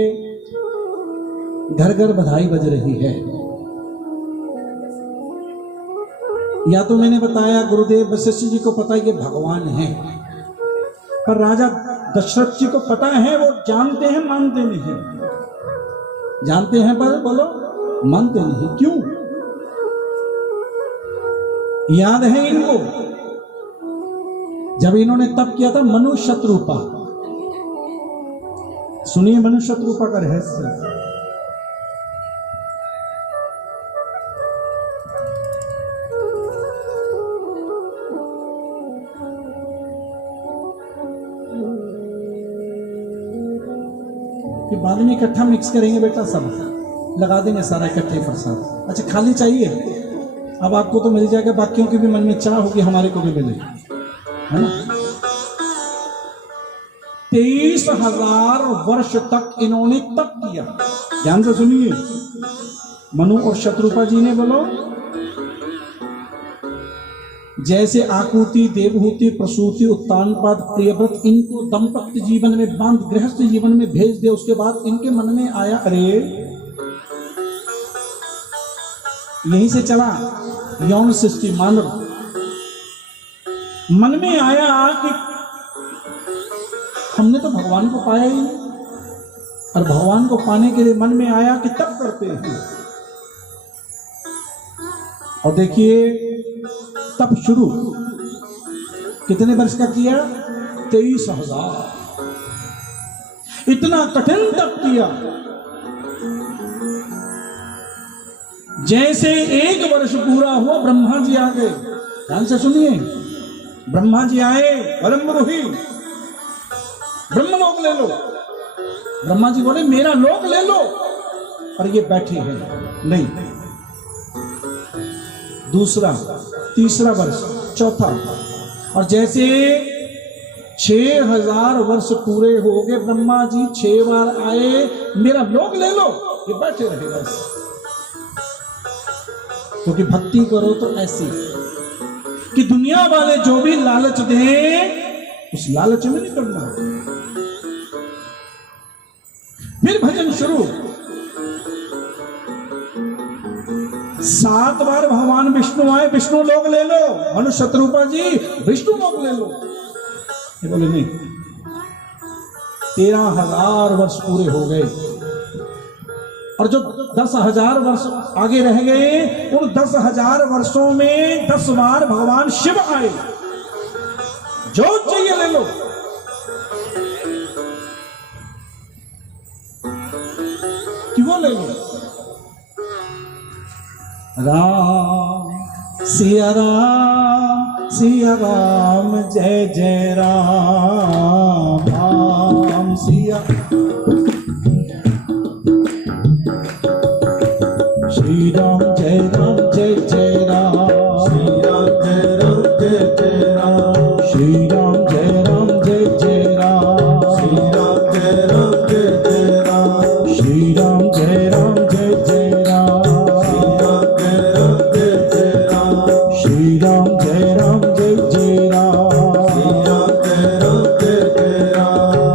घर घर बधाई बज रही है। या तो मैंने बताया गुरुदेव वशिष्ठ जी को पता है ये भगवान है, पर राजा दशरथ जी को पता है, वो जानते हैं मानते नहीं। जानते हैं पर बोलो मानते नहीं। क्यों? याद है इनको जब इन्होंने तप किया था मनु शत्रुपा। सुनिए मनु शत्रुपा का रहस्य। बाद में इकट्ठा मिक्स करेंगे बेटा, सब लगा देंगे सारा इकट्ठे प्रसाद। अच्छा खाली चाहिए? अब आपको तो मिल जाएगा, बाकियों के भी मन में चाह होगी हमारे को भी मिले, है ना। 23,000 वर्ष तक इन्होंने तप किया। ध्यान से सुनिए, मनु और शत्रुपा जी ने बोलो जैसे आकुति, देवहूति, प्रसूति, उत्तानपाद, प्रियव्रत, इनको दंपत्ति जीवन में बांध गृहस्थ जीवन में भेज दे। उसके बाद इनके मन में आया, अरे यहीं से चला यौन सृष्टि मानव। मन में आया कि हमने तो भगवान को पाया ही नहीं, और भगवान को पाने के लिए मन में आया कि तब करते हैं। और देखिए तब शुरू कितने वर्ष का किया? 23,000। इतना कठिन तप किया। जैसे 1 वर्ष पूरा हुआ ब्रह्मा जी आ गए। ध्यान से सुनिए, ब्रह्मा जी आए, वरमरुहि ब्रह्मलोक ले लो। ब्रह्मा जी बोले मेरा लोक ले लो, और ये बैठे हैं नहीं। दूसरा, तीसरा वर्ष, चौथा, और जैसे 6,000 वर्ष पूरे हो गए, ब्रह्मा जी 6 बार आए, मेरा लोक ले लो, ये बैठे रहे बस। क्योंकि भक्ति करो तो ऐसी कि दुनिया वाले जो भी लालच दें उस लालच में नहीं करना। फिर भजन शुरू। 7 बार भगवान विष्णु आए, विष्णु लोक ले लो। मनु शत्रुपा जी विष्णु लोक ले लो, ये बोले नहीं। 13,000 वर्ष पूरे हो गए, और जो 10,000 वर्ष आगे रह गए, उन 10,000 वर्षों में 10 बार भगवान शिव आए। जो चाहिए ले लो। क्यों ले लो? राम सिया राम, सिया राम, जय जय राम। राम सिया, श्री राम जय राम, जय जय राम। श्री राम जय राम, जय जय राम। श्री राम जय राम, जय जय राम। श्री राम जय राम, जय जय राम। श्री राम जय राम, जय जय राम। श्री राम जय राम, जय जय राम।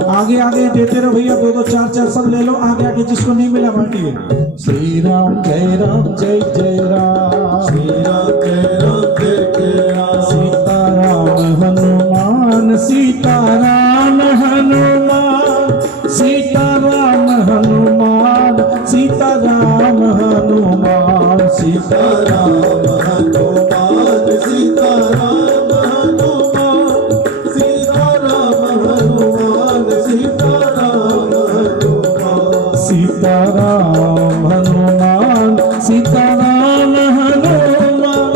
आगे आगे देते रहो भैया, 2-2, 4-4 सब ले लो। आगे आगे जिसको नहीं मिला बांटिए। श्री राम जय राम, जय जय राम। श्री राम जय राम, जय जय राम। सीताराम हनुमान, सीताराम हनुमान, सीताराम हनुमान, सीताराम हनुमान, सीताराम हनुमान, सीताराम हनुमान, सीताराम हनुमान, सीताराम हनुमान, सीताराम हनुमान, सीताराम हनुमान,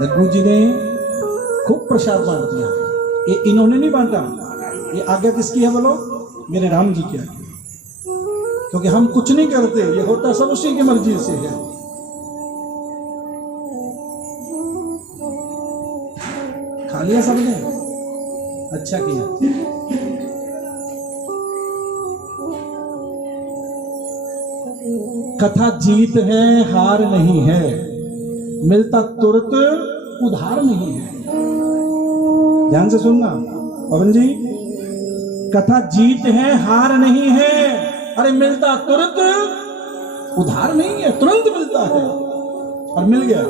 गग्गू जी ने खूब प्रसाद बांट दिया। ये इन्होंने नहीं बांटा, ये आज्ञा किसकी है बोलो? मेरे राम जी की आज्ञा। क्योंकि हम कुछ नहीं करते, ये होता सब उसी की मर्जी से है। खा लिया सबने? अच्छा किया। कथा जीत है, हार नहीं है, मिलता तुरंत उधार नहीं है। ध्यान से सुनना पवन जी, कथा जीत है, हार नहीं है, अरे मिलता तुरंत उधार नहीं है, तुरंत मिलता है। और मिल गया।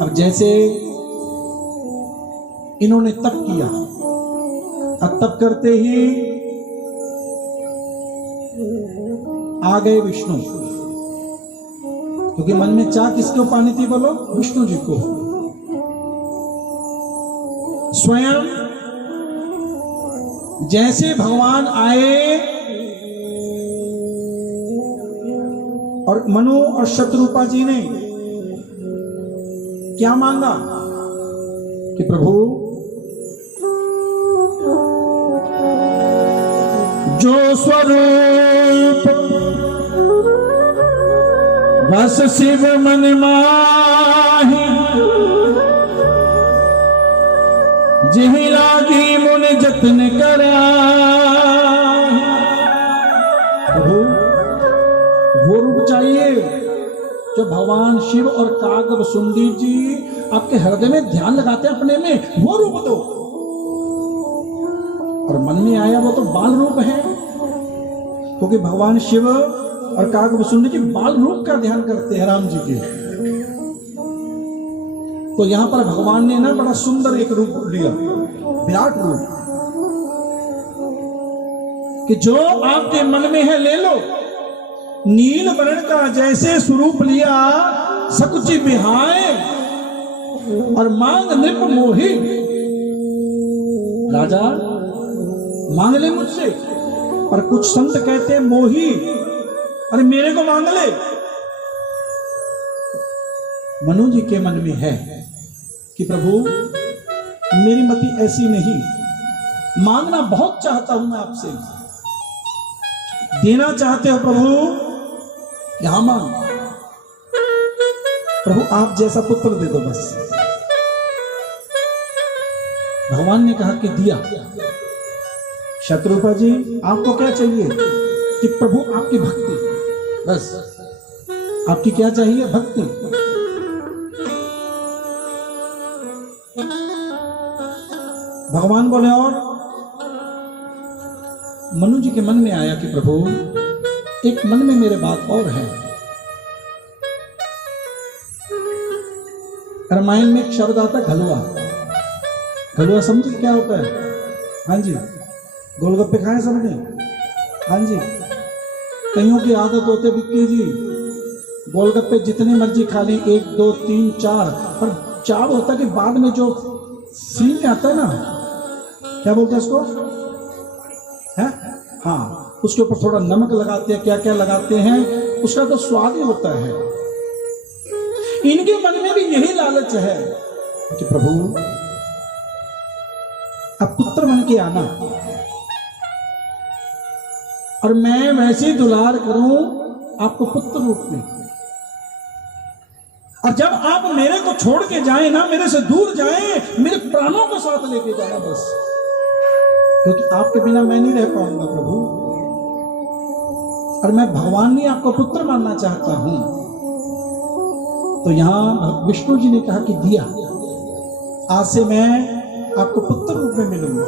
अब जैसे इन्होंने तप किया, अब तप करते ही आ गए विष्णु, क्योंकि मन में चाह किसको पानी थी बोलो? विष्णु जी को। स्वयं जैसे भगवान आए और मनु और शत्रुपा जी ने क्या मांगा कि प्रभु जो स्वरूप बस शिव मन माही, जिहि लागी मुन जतन करा। प्रभु वो रूप चाहिए जो भगवान शिव और काग सुंदी जी आपके हृदय में ध्यान लगाते हैं अपने में, वो रूप दो। और मन में आया वो तो बाल रूप है, क्योंकि भगवान शिव और काग वसुंधरा जी बाल रूप का ध्यान करते हैं राम जी के। तो यहां पर भगवान ने ना बड़ा सुंदर एक रूप लिया, विराट रूप, कि जो आपके मन में है ले लो। नील वर्ण का जैसे स्वरूप लिया, सकुचि बिहाए और मांग नृप मोही। राजा मांग ले मुझसे, और कुछ संत कहते हैं मोही, अरे मेरे को मांग ले। मनु जी के मन में है कि प्रभु मेरी मति ऐसी नहीं, मांगना बहुत चाहता हूं मैं आपसे, देना चाहते हो प्रभु यहां मांग। प्रभु आप जैसा पुत्र दे दो बस। भगवान ने कहा कि दिया। शत्रुपा जी आपको क्या चाहिए? कि प्रभु आपकी भक्ति, बस आपकी क्या चाहिए? भक्ति। भगवान बोले और मनु जी के मन में आया कि प्रभु एक मन में मेरे बात और है। रामायण में एक शब्द आता घलुआ। घलुआ समझे क्या होता है? हाँ जी, गोलगप्पे खाए सबने? हाँ जी। कईयों की आदत होते बिक्की जी, गोलगप्पे जितने मर्जी खा लें, 1 2 3 4, पर चार होता कि बाद में जो सीन में आता है ना, क्या बोलते हैं उसको? है? हाँ, उसके ऊपर थोड़ा नमक लगाते हैं, क्या क्या लगाते हैं, उसका तो स्वाद ही होता है। इनके मन में भी यही लालच है कि प्रभु अब पुत्र बन के आना, और मैं वैसे दुलार करूं आपको पुत्र रूप में, और जब आप मेरे को छोड़ के जाए ना, मेरे से दूर जाए, मेरे प्राणों को साथ लेके जाना बस, क्योंकि आपके बिना मैं नहीं रह पाऊंगा प्रभु, और मैं भगवान नहीं आपको पुत्र मानना चाहता हूं। तो यहां विष्णु जी ने कहा कि दिया, आज से मैं आपको पुत्र रूप में मिलूंगा।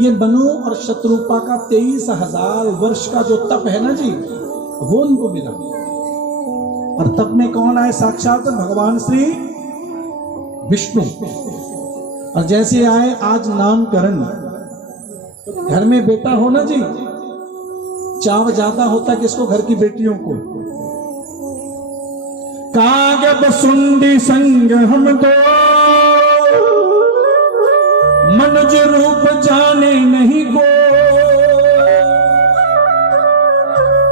ये मनु और शत्रुपा का 23,000 वर्ष का जो तप है ना जी, वो उनको मिला। और तप में कौन आए? साक्षात भगवान श्री विष्णु। और जैसे आए आज नामकरण, घर में बेटा हो ना जी, चाव ज्यादा होता है किसको? घर की बेटियों को। काग बसुंडी संग हम दो, मनुज रूप जाने नहीं को।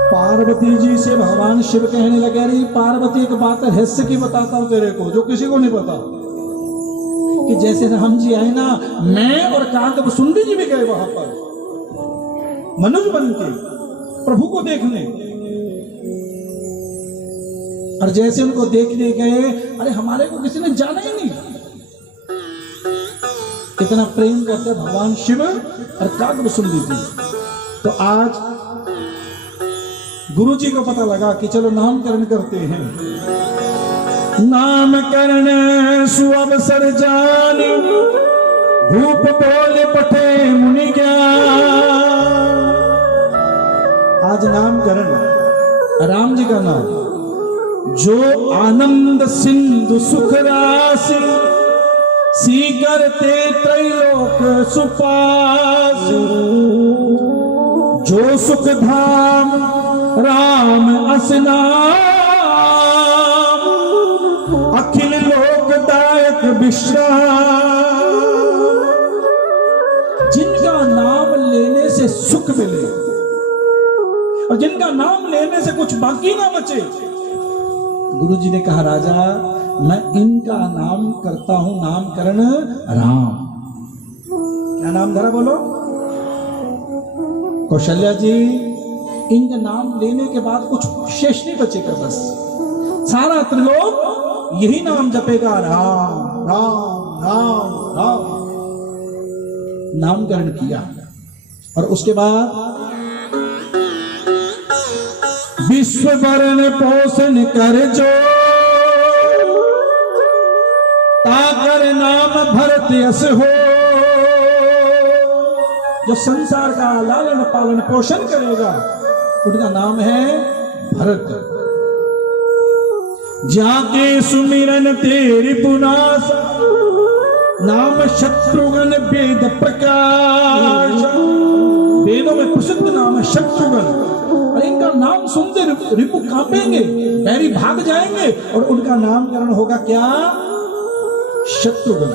पार्वती जी से भगवान शिव कहने लगे, अरे पार्वती एक बात रहस्य की बताता हूं तेरे को, जो किसी को नहीं पता, कि जैसे राम जी आए ना, मैं और काकभुसुंडी जी भी गए वहां पर मनुष्य बन के प्रभु को देखने, और जैसे उनको देखने गए, अरे हमारे को किसी ने जाना ही नहीं, इतना प्रेम करते भगवान शिव और काकभुसुंडी जी। तो आज गुरु जी को पता लगा कि चलो नामकरण करते हैं। नामकरण सुअवसर जानी, भूप बोले पठे मुनि ज्ञान। आज नामकरण राम जी का नाम, जो आनंद सिंधु सुख राशि, सीकरते त्रैलोक सुपास। जो सुख धाम राम असनाम, अखिल लोकदायक विश्राम। जिनका नाम लेने से सुख मिले और जिनका नाम लेने से कुछ बाकी ना बचे, गुरु जी ने कहा राजा मैं इनका नाम करता हूं नामकरण राम। क्या नाम धरा बोलो? कौशल्या जी, इनका नाम लेने के बाद कुछ शेष नहीं बचेगा, बस सारा त्रिलोक यही नाम जपेगा, राम राम राम राम। नामकरण किया और उसके बाद विश्व वरण पोषण कर जो, ताकर नाम भरत यस हो। जो संसार का लालन पालन पोषण करेगा उनका नाम है भरत। जाके सुमिरन तेरी पुनास, नाम शत्रुघ्न वेद प्रकाश। वेदों में प्रसिद्ध नाम है शत्रुघ्न, और इनका नाम सुनते रिपु कांपेंगे, बैरी भाग जाएंगे, और उनका नामकरण होगा क्या? शत्रुघ्न।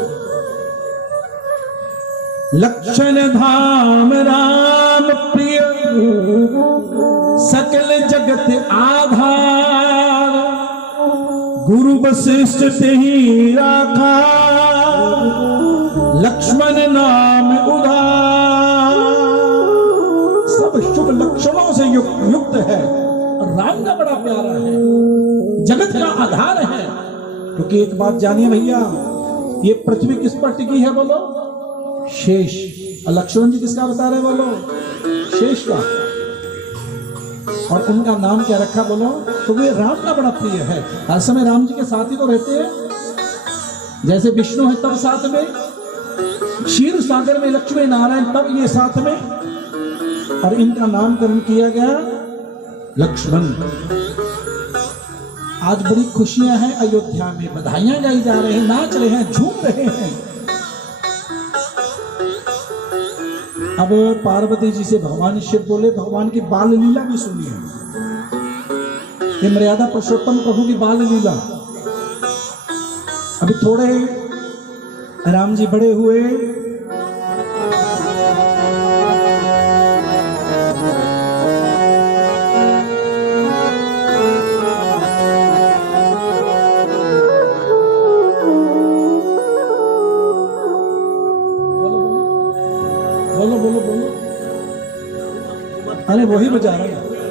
लक्षण धाम राम प्रिय, सकल जगत आधार। गुरु वशिष्ठ ते ही राखा, लक्ष्मण नाम उदार। सब शुभ लक्षणों से युक्त है और राम का बड़ा प्यारा है, जगत का आधार है। क्योंकि एक बात जानिए भैया, ये पृथ्वी किस पर टिकी है बोलो? शेष। लक्ष्मण जी किसका बता रहे बोलो? शेष का। और उनका नाम क्या रखा बोलो? तो वे राम का बड़ा प्रिय है। हर समय राम जी के साथ ही तो रहते हैं, जैसे विष्णु है तब साथ में, क्षीर सागर में लक्ष्मी नारायण तब ये साथ में, और इनका नामकरण किया गया लक्ष्मण। आज बड़ी खुशियां हैं अयोध्या में, बधाइयां गाई जा रहे हैं, नाच रहे हैं, झूम रहे हैं। अब पार्वती जी से भगवान शिव बोले, भगवान की बाल लीला भी सुनिए। ये मर्यादा पुरुषोत्तम प्रभु की बाल लीला। अभी थोड़े राम जी बड़े हुए, बोलो बोलो बोलो। अरे वही बजा रहा है,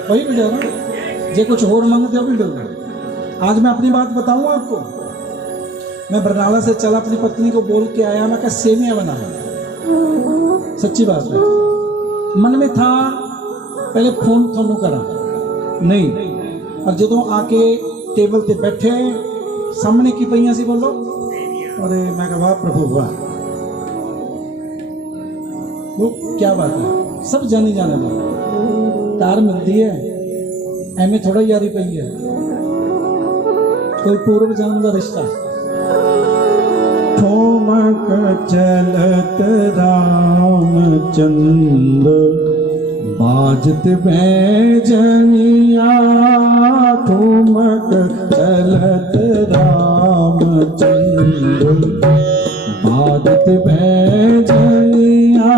वही बजा रहा है। जे कुछ और मांगते हो भी डर। आज मैं अपनी बात बताऊं आपको। मैं बरनाला से चला, अपनी पत्नी को बोल के आया, मैं क्या सेवियां बना, सच्ची बात है। मन में था पहले फोन थोनू करा नहीं, और जो आके टेबल पे बैठे सामने की पहिया सी बोलो, अरे मैं कहा वाह प्रभु वाह, वो क्या बात है, सब जानी जाने वाला तार मिलती है, एमे थोड़ा यारी पई है, कोई पूर्व जन्म का रिश्ता। ठोमक चलत रामचंद्र, बाजत बैजनिया। ठोमक चलत रामचंद्र, बाजत बैजनिया।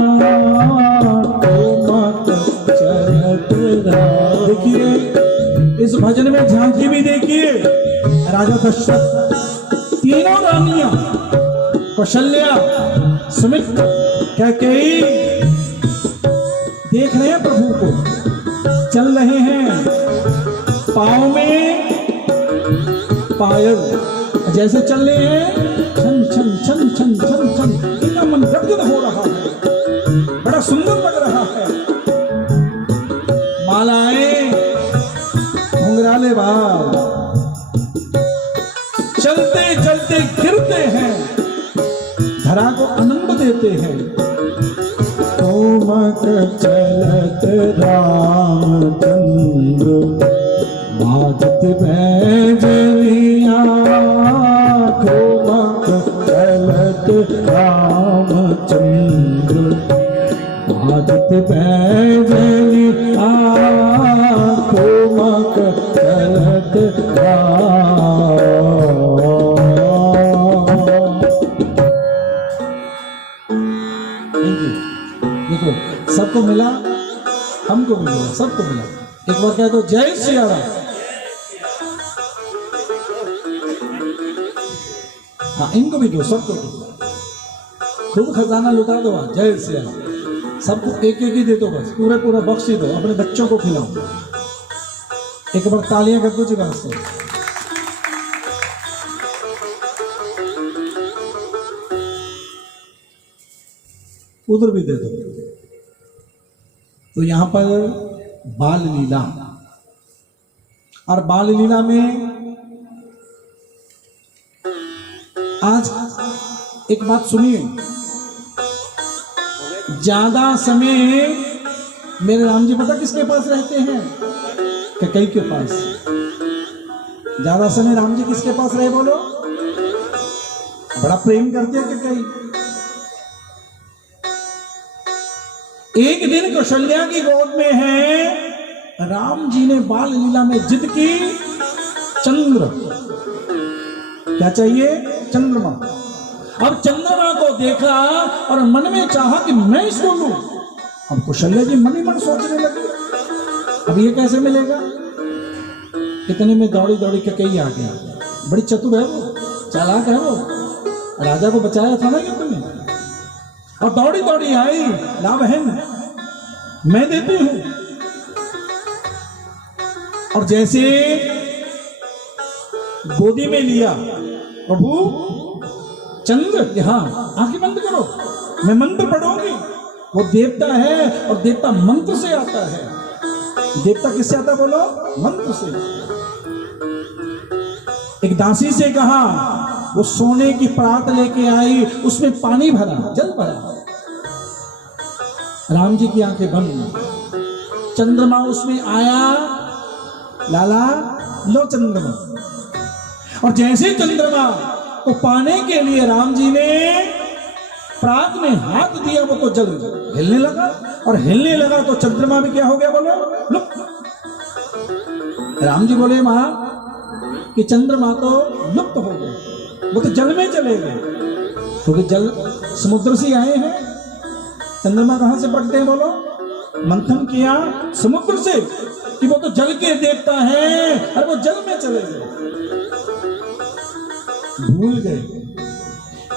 ठोमक चलत राम। देखिए इस भजन में झांकी भी देखिए, राजा दशरथ, तीनों रानियां कौशल्या, सुमित्रा, कैकेयी देख रहे हैं प्रभु को, चल रहे हैं, पाँव में पायल जैसे चल रहे हैं, छन छन छन छन छन छन, इनका मन गदगद हो रहा है, बड़ा सुंदर लग रहा है। मालाएं, घुंघराले बाल, चलते चलते गिरते हैं, धरा को आनंद देते हैं। कोमक चलत रामचंद्र बाजत बैजनिया, कोमक चलत रामचंद्र बाजत बैजनिया, कोमक चलत देखो सबको मिला, हमको भी मिला, सबको मिला। एक बार कह दो जय सिया राम। हाँ इनको भी दो, सबको दो, खूब खजाना लुटा दो, जय सिया राम। सबको एक एक ही दे दो, बस पूरे पूरा बख्श ही दो, अपने बच्चों को खिलाओ। एक बार तालियां कर दो जी वास्ते। उधर भी दे दो। तो यहां पर बाल लीला, और बाल लीला में आज एक बात सुनिए, ज्यादा समय मेरे राम जी पता किसके पास रहते हैं? कैकेयी के पास। ज्यादा समय राम जी किसके पास रहे बोलो? बड़ा प्रेम करते हैं कैकेयी। एक दिन कौशल्या की गोद में है, राम जी ने बाल लीला में जिद की, चंद्र, क्या चाहिए? चंद्रमा। अब चंद्रमा को देखा और मन में चाहा कि मैं इसको लूं। अब कौशल्या जी मन ही मन सोचने लगी, अब ये कैसे मिलेगा? इतने में दौड़ी दौड़ी कैकेयी आ गया। बड़ी चतुर है वो, चालाक है वो, राजा को बचाया था ना युद्ध में। और दौड़ी दौड़ी आई, ला बहन मैं देती हूं। और जैसे गोदी में लिया, प्रभु चंद्र, हाँ आंखें बंद करो, मैं मंत्र पढ़ूंगी। वो देवता है और देवता मंत्र से आता है। देवता किससे आता बोलो? मंत्र से। एक दासी से कहा, वो सोने की परात लेके आई, उसमें पानी भरा, जल भरा। राम जी की आंखें बंद, चंद्रमा उसमें आया, लाला लो चंद्रमा। और जैसे चंद्रमा को पाने के लिए राम जी ने परात में हाथ दिया, वो तो जल हिलने लगा, और हिलने लगा तो चंद्रमा भी क्या हो गया बोलो? लुप्त। राम जी बोले मां कि चंद्रमा तो लुप्त हो गए, वो तो जल में चले गए, क्योंकि जल समुद्र से आए हैं। चंद्रमा कहां से बढ़ते हैं बोलो? मंथन किया समुद्र से कि वो तो जल के देवता है, और वो जल में चले गए, भूल गए।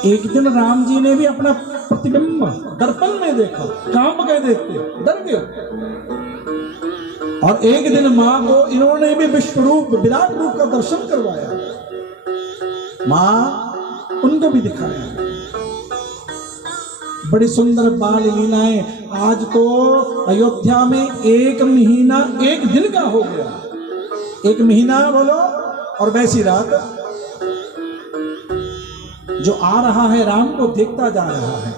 एक दिन राम जी ने भी अपना प्रतिबिंब दर्पण में देखा, कांप गए, देखते डर गए। और एक दिन मां को इन्होंने भी विश्वरूप, विराट रूप का दर्शन करवाया, मां उनको भी दिखाया। बड़ी सुंदर बाल लीलाएं। आज तो अयोध्या में एक महीना एक दिन का हो गया, एक महीना बोलो, और वैसी रात जो आ रहा है राम को देखता जा रहा है।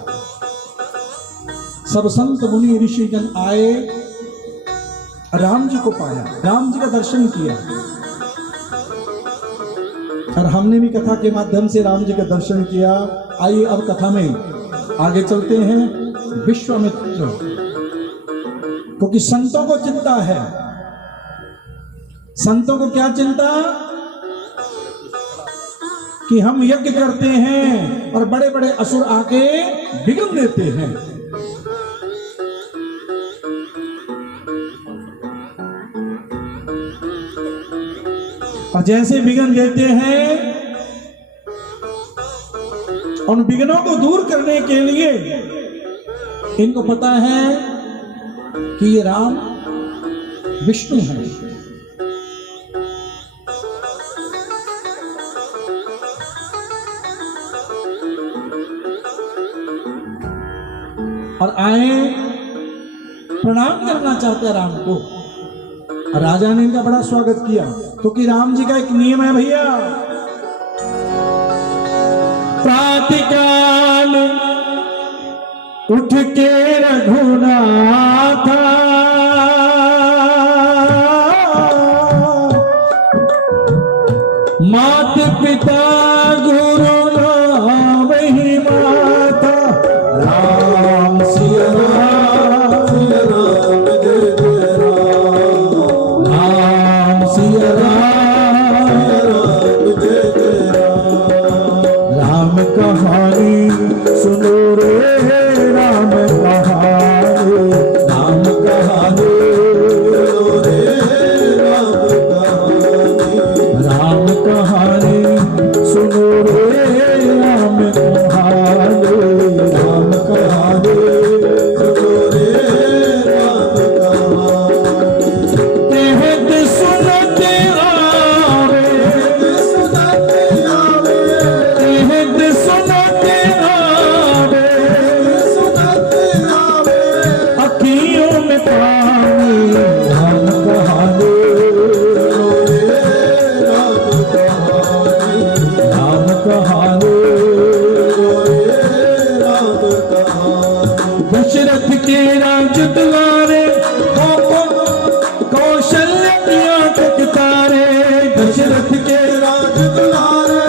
सब संत मुनि ऋषिगण आए, राम जी को पाया, राम जी का दर्शन किया। और हमने भी कथा के माध्यम से राम जी का दर्शन किया। आइए अब कथा में आगे चलते हैं। विश्वामित्र, क्योंकि संतों को चिंता है। संतों को क्या चिंता? कि हम यज्ञ करते हैं और बड़े बड़े असुर आके बिगड़ देते हैं। और जैसे विघ्न देते हैं, उन विघ्नों को दूर करने के लिए इनको पता है कि ये राम विष्णु हैं। और आए प्रणाम करना चाहते हैं राम को। और राजा ने इनका बड़ा स्वागत किया, क्योंकि राम जी का एक नियम है भैया, प्रातःकाल उठ के रघुनाथ मात पिता गुरु नाम ही माता, राम सिया राम सिया राम जय जय राम, राम सिया राम जय जय राम। राम कहानी सुनो रे, राम कहानी, राम कहानी सुनो रे, राम कहानी, राम कहानी सुनो रे, राम कहानी, राम कहानी सुनो रे, राम कहानी। कहत सुनते आवे, सुनते आवे, कहत सुनते आवे, सुनते आवे, अखियों में पानी, राम कहानी सुनो रे, राम कहानी, राम कहानी सुनो रे, राम कहानी। दशरथ के राज दुलारे, कौशल्य की आंख तारे, दशरथ के राज दुलारे,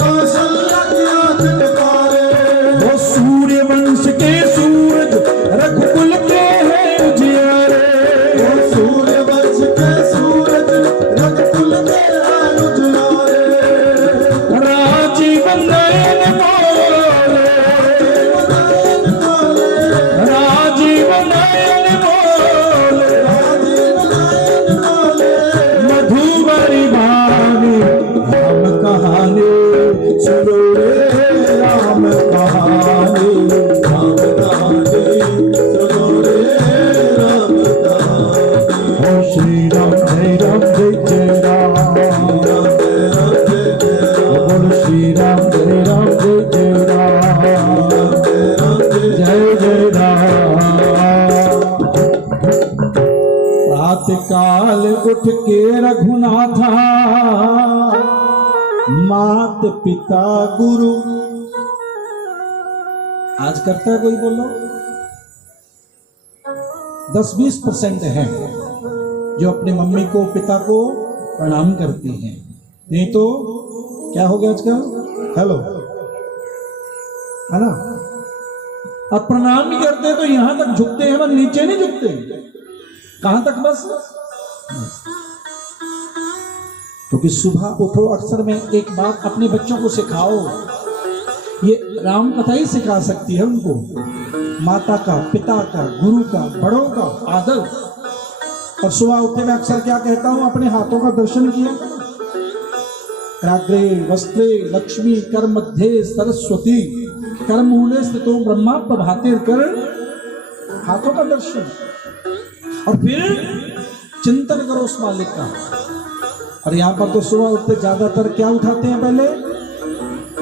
कौशल्य की आंख तारे। वो सूर्य वंश के सूरज, रघुकुल के हैं उजियारे, वो सूर्य वंश के सूरज, रघुकुल के हैं उजियारे। राजीव नयन मोले, राजीव नयन मोले, राजीव नयन मोले, मधुबरी वाणी, राम कहानी सुनो रे, राम कहानी, राम कहानी सुनो रे, राम कहानी। ओ श्री राम जय जय राम, राम जय राम जय जय राम, बोल श्री राम जय जय राम, राम जय जय राम। प्रातःकाल उठ के रघुनाथा, मात पिता गुरु। आज करता है कोई, बोलो 10-20% है जो अपने मम्मी को पिता को प्रणाम करती हैं, नहीं तो क्या हो गया आजकल, हेलो है ना। अब प्रणाम नहीं करते तो यहां तक झुकते हैं, बस नीचे नहीं झुकते। कहां तक, बस। क्योंकि सुबह उठो, अक्सर में एक बात अपने बच्चों को सिखाओ, ये राम कथा ही सिखा सकती है उनको, माता का, पिता का, गुरु का, बड़ों का आदर। और सुबह उठते मैं अक्सर क्या कहता हूं, अपने हाथों का दर्शन किया करो। कराग्रे वस्त्रे लक्ष्मी, कर मध्ये सरस्वती, कर मूले स्थितो ब्रह्मा प्रभाते, कर हाथों का दर्शन। और फिर चिंतन करो उस मालिक का। और यहां पर तो सुबह उठते ज्यादातर क्या उठाते हैं पहले,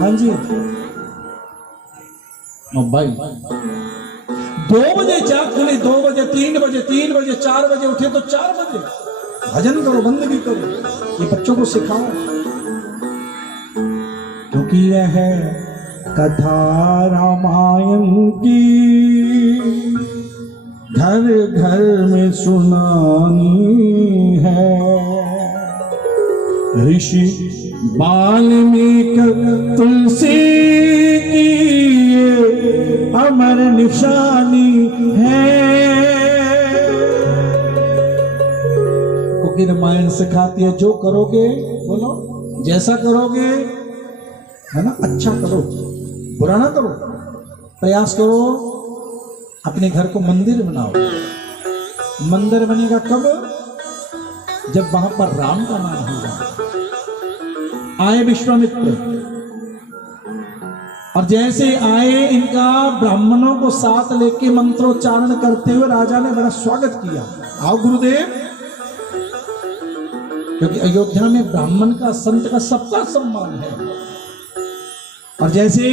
हाँ जी, मोबाइल। 2 बजे जाग खुली, 2 बजे, 3 बजे, 3 बजे, 4 बजे उठे तो 4 बजे भजन करो, बंदगी करो, ये बच्चों को सिखाओ। क्योंकि यह कथा रामायण की घर घर में सुनानी है। ऋषि वाल्मीकि तुलसी की ये अमर निशानी है। क्योंकि रामायण सिखाती है, जो करोगे, बोलो, जैसा करोगे, है ना, अच्छा करो, बुरा ना करो। प्रयास करो अपने घर को मंदिर बनाओ। मंदिर बनेगा कब, जब वहां पर राम का नाम होगा। आए विश्वामित्र, और जैसे आए इनका ब्राह्मणों को साथ लेके मंत्रोच्चारण करते हुए राजा ने बड़ा स्वागत किया। आओ गुरुदेव, क्योंकि अयोध्या में ब्राह्मण का, संत का, सबका सम्मान है। और जैसे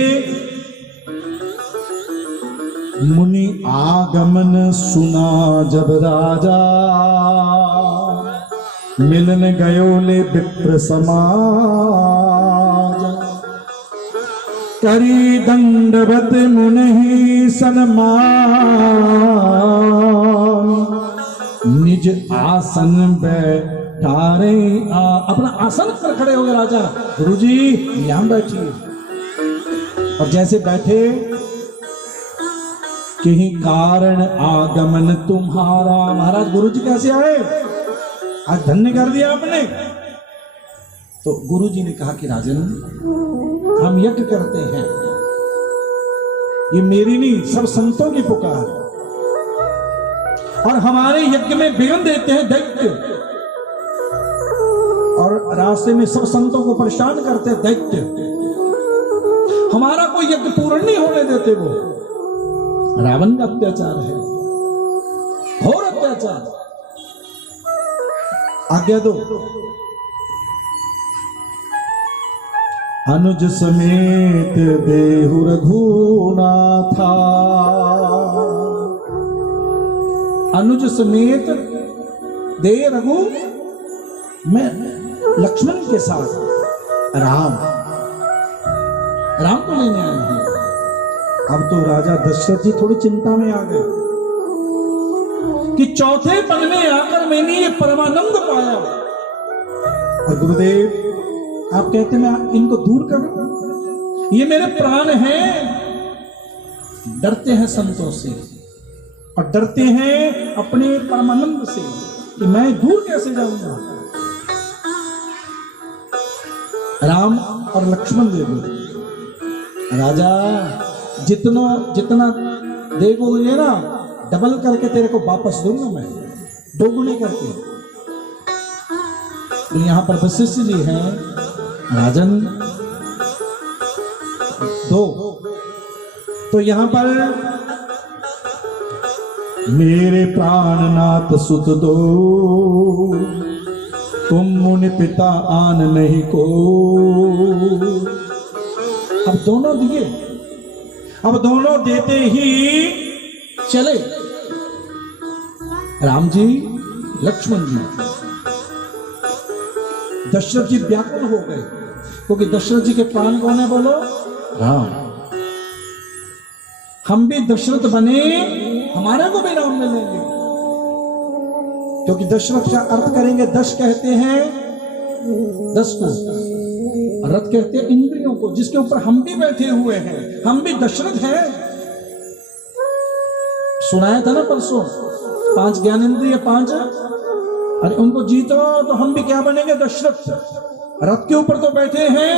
मुनि आगमन सुना जब राजा, मिलन गयो ले विप्र समाज। करी दंडवत मुनि सन्मान, निज आसन बैठारे अपना आसन पर खड़े हो गए राजा। गुरुजी यहां बैठिए। और जैसे बैठे, कहीं कारण आगमन तुम्हारा। महाराज गुरुजी कैसे आए, आज धन्य कर दिया आपने। तो गुरुजी ने कहा कि राजन, हम यज्ञ करते हैं, ये मेरी नहीं, सब संतों की पुकार, और हमारे यज्ञ में विघ्न देते हैं दैत्य, और रास्ते में सब संतों को परेशान करते हैं दैत्य। हमारा कोई यज्ञ पूर्ण नहीं होने देते। वो रावण का अत्याचार है, घोर अत्याचार। आज्ञा दो। अनुज समेत देहु रघुनाथा, अनुज समेत दे रघु, मैं लक्ष्मण के साथ राम को लेने आए हैं। अब तो राजा दशरथ जी थोड़ी चिंता में आ गए कि चौथे पल में आकर मैंने ये परमानंद पाया। और गुरुदेव आप कहते मैं इनको दूर करूं, ये मेरे प्राण हैं। डरते हैं संतों से और डरते हैं अपने परमानंद से कि मैं दूर कैसे जाऊंगा। राम और लक्ष्मण देवो, राजा जितना देवोगे ना, डबल करके तेरे को वापस दूंगा मैं, दोगुने करके। तो यहां पर वशिष्ठ जी हैं, राजन दो। तो यहां पर मेरे प्राणनाथ सुत दो, तुम मुनि पिता आन नहीं को। अब दोनों दिए, अब दोनों देते ही चले, राम जी लक्ष्मण जी। दशरथ जी व्याकुल हो गए, क्योंकि दशरथ जी के प्राण कौन है बोलो? राम। हम भी दशरथ बने, हमारे को भी राम मिलेंगे, क्योंकि दशरथ का अर्थ करेंगे, दश कहते हैं 10 को, रथ कहते हैं इंद्रियों को, जिसके ऊपर हम भी बैठे हुए हैं। हम भी दशरथ हैं। सुनाया था ना परसों, 5 ज्ञानेंद्रिय 5, अरे उनको जीतो तो हम भी क्या बनेंगे? दशरथ। रथ के ऊपर तो बैठे हैं,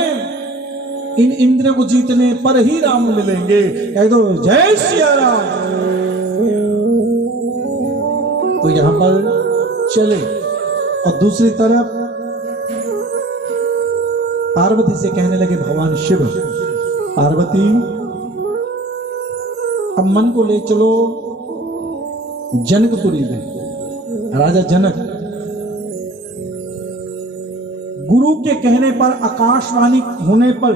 इन इंद्रियों को जीतने पर ही राम मिलेंगे। कह दो जय सिया राम। तो यहां पर चले, और दूसरी तरफ पार्वती से कहने लगे भगवान शिव, पार्वती अब मन को ले चलो जनकपुरी में। राजा जनक गुरु के कहने पर, आकाशवाणी होने पर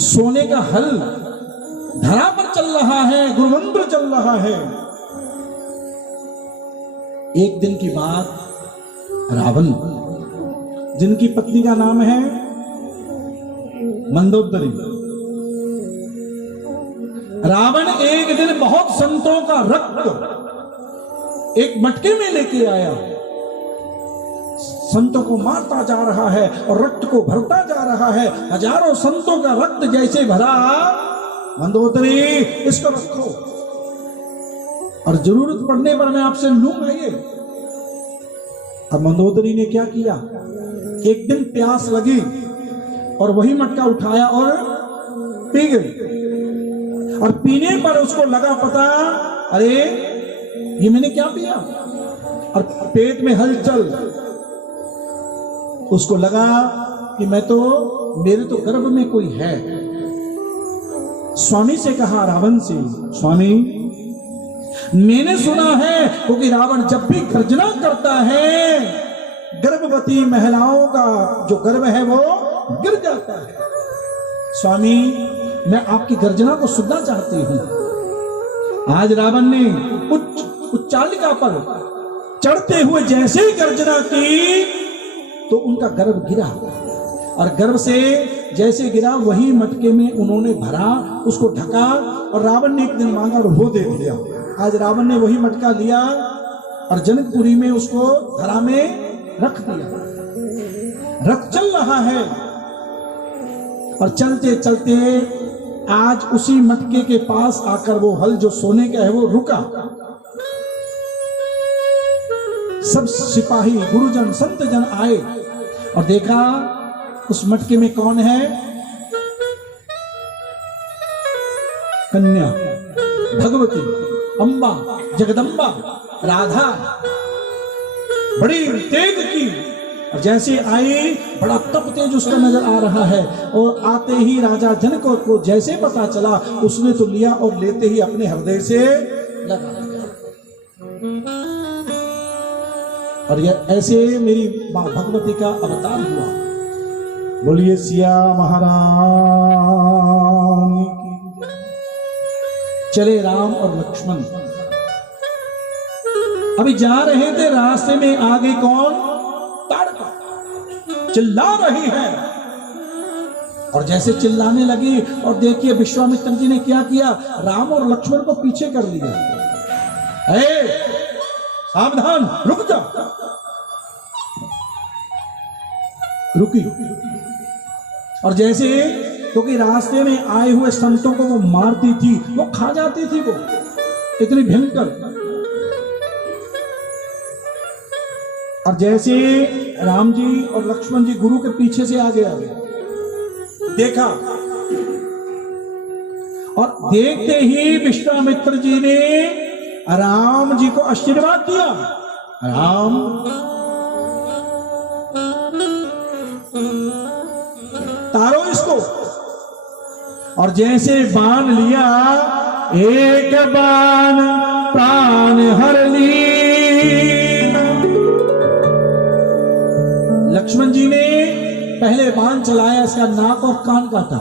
सोने का हल धरा पर चल रहा है, गुरुमंत्र चल रहा है। एक दिन की बात, रावण जिनकी पत्नी का नाम है मंदोदरी, रावण एक दिन बहुत संतों का रक्त एक मटके में लेके आया, संतों को मारता जा रहा है और रक्त को भरता जा रहा है। हजारों संतों का रक्त जैसे भरा, मंदोदरी इसको रखो और जरूरत पड़ने पर मैं आपसे लूंगा ये। अब मंदोदरी ने क्या किया, एक दिन प्यास लगी और वही मटका उठाया और पी गई, और पीने पर उसको लगा पता, अरे ये मैंने क्या पिया, और पेट में हलचल, उसको लगा कि मेरे तो गर्भ में कोई है। स्वामी से कहा, रावण से, स्वामी मैंने सुना है क्योंकि रावण जब भी गर्जना करता है गर्भवती महिलाओं का जो गर्भ है वो गिर जाता है। स्वामी मैं आपकी गर्जना को सुनना चाहती हूं। आज रावण ने उच्चालिका पर चढ़ते हुए जैसे ही गर्जना की तो उनका गर्भ गिरा, और गर्भ से जैसे गिरा वही मटके में उन्होंने भरा, उसको ढका, और रावण ने एक दिन मांगा और वो दे दिया। आज रावण ने वही मटका लिया और जनकपुरी में उसको धरा में रख दिया। रथ चल रहा है और चलते चलते आज उसी मटके के पास आकर वो हल जो सोने का है वो रुका। सब सिपाही गुरुजन संत जन आए और देखा उस मटके में कौन है? कन्या भगवती, अम्बा, जगदम्बा, राधा, बड़ी तेज की, और जैसे आई बड़ा तप तेज उसका नजर आ रहा है। और आते ही राजा जनक को जैसे पता चला उसने तो लिया और लेते ही अपने हृदय से लगा दिया। और यह ऐसे मेरी मां भगवती का अवतार हुआ। बोलिए सिया महारानी की। चले राम और लक्ष्मण, अभी जा रहे थे, रास्ते में आगे कौन? ताड़का चिल्ला रही है, और जैसे चिल्लाने लगी और देखिए विश्वामित्र जी ने क्या किया, राम और लक्ष्मण को पीछे कर लिया। सावधान, रुक जा। रुकी, और जैसे क्योंकि रास्ते में आए हुए संतों को वो मारती थी, वो खा जाती थी, वो इतनी भयंकर। और जैसे राम जी और लक्ष्मण जी गुरु के पीछे से आगे आ गए, देखा, और देखते ही विश्वामित्र जी ने राम जी को आशीर्वाद दिया। राम तारो इसको, और जैसे बाण लिया, एक बाण प्राण हर ली। लक्ष्मण जी ने पहले बाण चलाया, इसका नाक और कान काटा।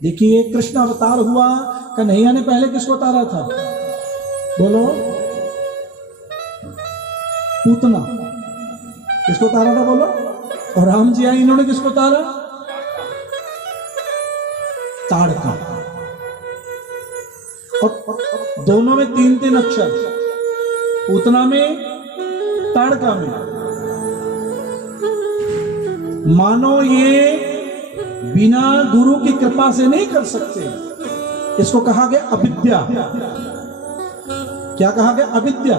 देखिए कृष्ण अवतार हुआ, कन्हैया ने पहले किसको तारा था? बोलो, पूतना। किसको तारा था? बोलो। और राम जी आए, इन्होंने किसको तारा? ताड़का। और दोनों में 3-3 अक्षर, पूतना में, ताड़का में। मानो ये बिना गुरु की कृपा से नहीं कर सकते। इसको कहा गया अविद्या। क्या कहा गया? अविद्या,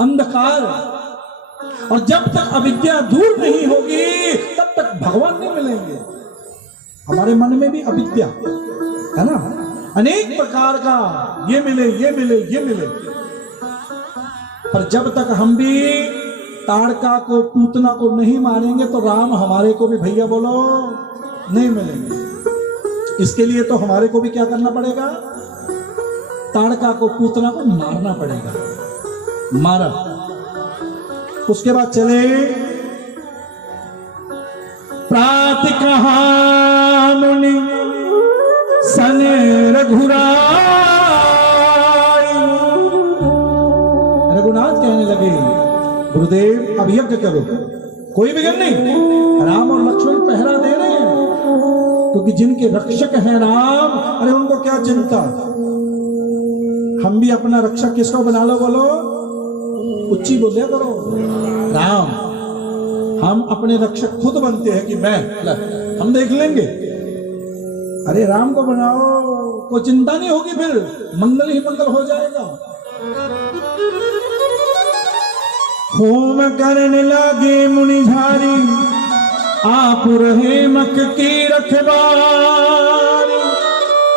अंधकार। और जब तक अविद्या दूर नहीं होगी तब तक भगवान नहीं मिलेंगे। हमारे मन में भी अविद्या है ना, अनेक प्रकार का, ये मिले, ये मिले, ये मिले। पर जब तक हम भी ताड़का को, पूतना को नहीं मारेंगे तो राम हमारे को भी, भैया बोलो, नहीं मिलेंगे। इसके लिए तो हमारे को भी क्या करना पड़ेगा? ताड़का को, पूतना को मारना पड़ेगा। मारा, उसके बाद चले प्रात कहा मुनि सन रघुराई। रघुनाथ कहने लगे, गुरुदेव अब यज्ञ करो, कोई विघ्न नहीं। राम और लक्ष्मण पहरा दे रहे हैं, क्योंकि जिनके रक्षक हैं राम, अरे उनको क्या चिंता। हम भी अपना रक्षक किसको बना लो? बोलो, उच्ची बोलिया करो, राम। हम अपने रक्षक खुद बनते हैं कि हम देख लेंगे। अरे राम को बनाओ, कोई चिंता नहीं होगी, फिर मंगल ही मंगल हो जाएगा। होम करने लगे मुनिधारी, आप रहे मक की रखवारी।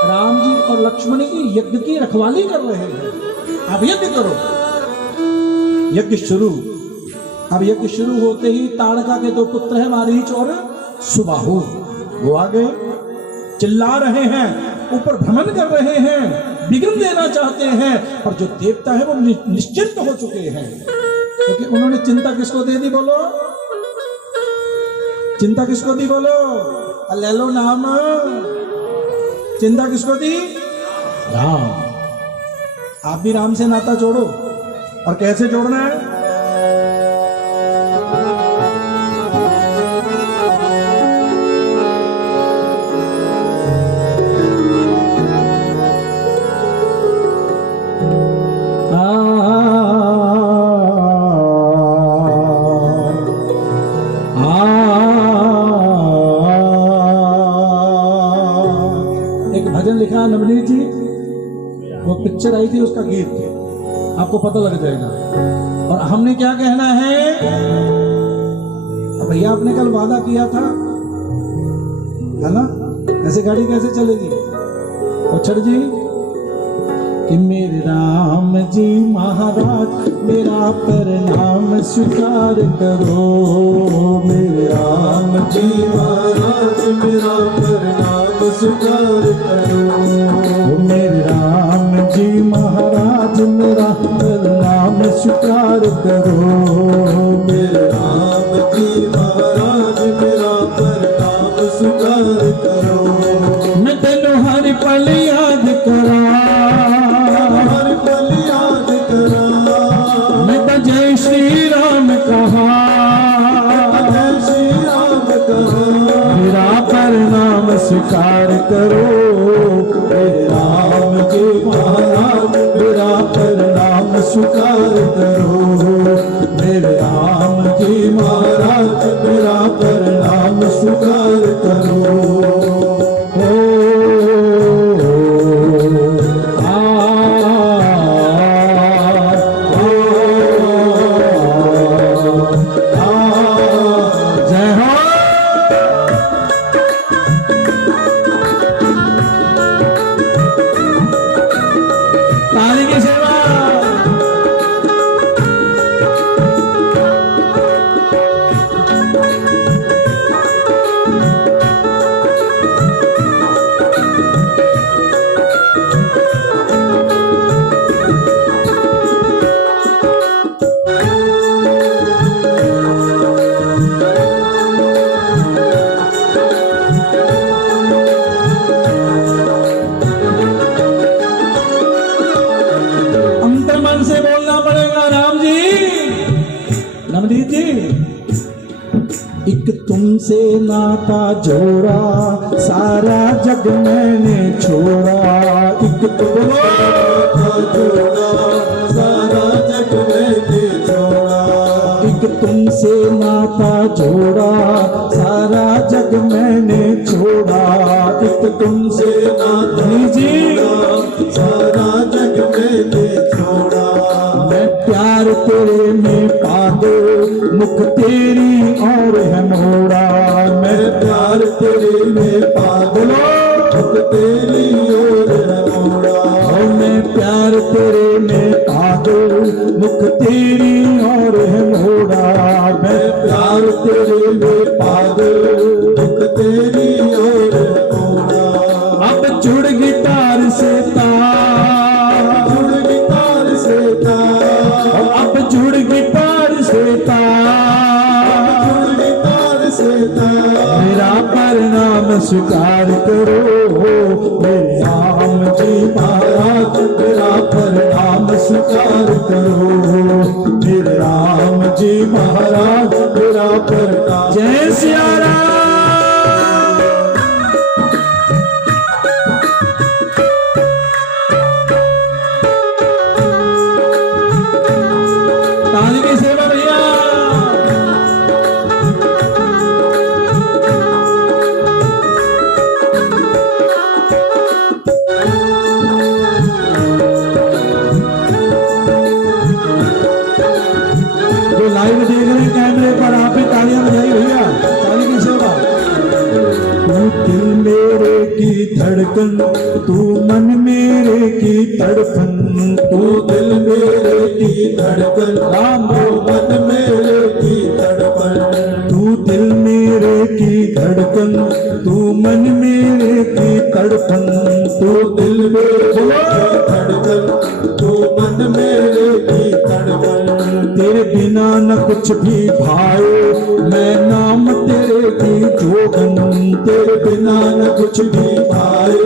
राम जी और लक्ष्मण जी यज्ञ की रखवाली कर रहे हैं। आप यज्ञ करो। यज्ञ शुरू, अब यज्ञ शुरू होते ही ताड़का के दो पुत्र हैं, मारीच और सुबाहु, वो आ गए, चिल्ला रहे हैं, ऊपर भ्रमण कर रहे हैं, विघ्न देना चाहते हैं। और जो देवता है वो निश्चिंत हो चुके हैं, क्योंकि उन्होंने चिंता किसको दे दी बोलो? चिंता किसको दी बोलो? ले लो नाम। चिंता किसको दी? राम। आप भी राम से नाता जोड़ो। और कैसे जोड़ना है? लिखा नवनीत जी, वो पिक्चर आई थी, उसका गीत आपको पता लग जाएगा। और हमने क्या कहना है? भैया आपने कल वादा किया था, है ना? ऐसे गाड़ी कैसे चलेगी? उछड़ जी कि मेरे राम जी महाराज मेरा प्रणाम स्वीकार करो, मेरे राम जी महाराज मेरा प्रणाम स्वीकार करो, मेरे राम जी महाराज मेरा प्रणाम स्वीकार करो, मेरे राम जी महाराज मेरा प्रणाम स्वीकार करो। मैं तेनों हर पल याद करा, हर पल याद करा, मैं तो जय श्री राम कहा, जय श्री राम कहा, मेरा प्रणाम स्वीकार करो, मेरे राम जी महाराज मेरा प्रणाम स्वीकार करो, मेरे राम जी महाराज मेरा प्रणाम स्वीकार करो। एक तुमसे नाता जोड़ा सारा जग मैंने छोड़ा, एक तुमसे नाता जोड़ा सारा जग मैंने छोड़ा, एक तुमसे नाता जोड़ा सारा जग मैंने छोड़ा, एक तुमसे नाता जोड़ा सारा जग मैंने छोड़ा। मैं प्यार तेरे में पागल मुख तेरी और है मोड़ा, मैं प्यार तेरे में पागल मुख तेरी और है मोड़ा, मैं प्यार तेरे में पागल मुख तेरी और है मोड़ा, मैं प्यार तेरे में पागल मुख तेरी और है मोड़ा। अब जुड़ गिटार से तार, जुड़ गिटार से तार, अब जुड़ गिटार से तार, मेरा प्रणाम स्वीकार करो, मेरे राम जी महाराज मेरा प्रणाम स्वीकार करो, मेरे राम जी महाराज मेरा प्रणाम। जय सिया राम। ताली की सेवा भैया। लाइव देख रहे हैं कैमरे पर, आप भी तालियां बजाइए भैया, ताली की सेवा। तू दिल मेरे की धड़कन, तू मन मेरे की तड़पन, तू दिल मेरे की धड़कन, राम मन मेरे की धड़कन, तू मन मेरे की तड़पन, तू दिल में धड़कन, तू मन मेरे की तड़पन। तेरे बिना न कुछ भी भाए, मैं नाम तेरे की जोगन, तेरे बिना न कुछ भी भाए,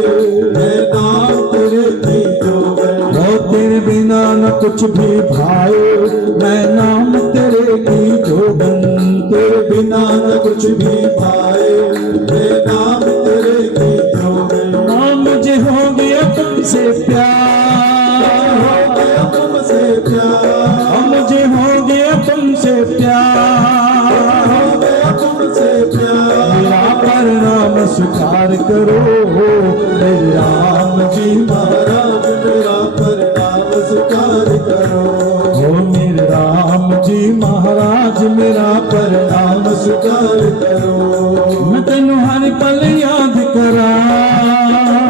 मैं नाम तेरे की जोगन। और तेरे बिना न कुछ भी भाए, मैं नाम तेरे की जोगन, तेरे बिना न कुछ भी भाए, मैं नाम तेरे की जोगन। नाम मुझे हो गया तुमसे प्यार, हो गया तुमसे प्यार, और मुझे हो गया तुमसे प्यार, हो गया तुमसे प्यार। मेरा परिणाम स्वीकार करो मेरे राम जी महाराज, मेरा परिणाम स्वीकार करो। हो मेरे राम जी महाराज, मेरा परिणाम स्वीकार करो। मैं तेनू हर पल याद करा,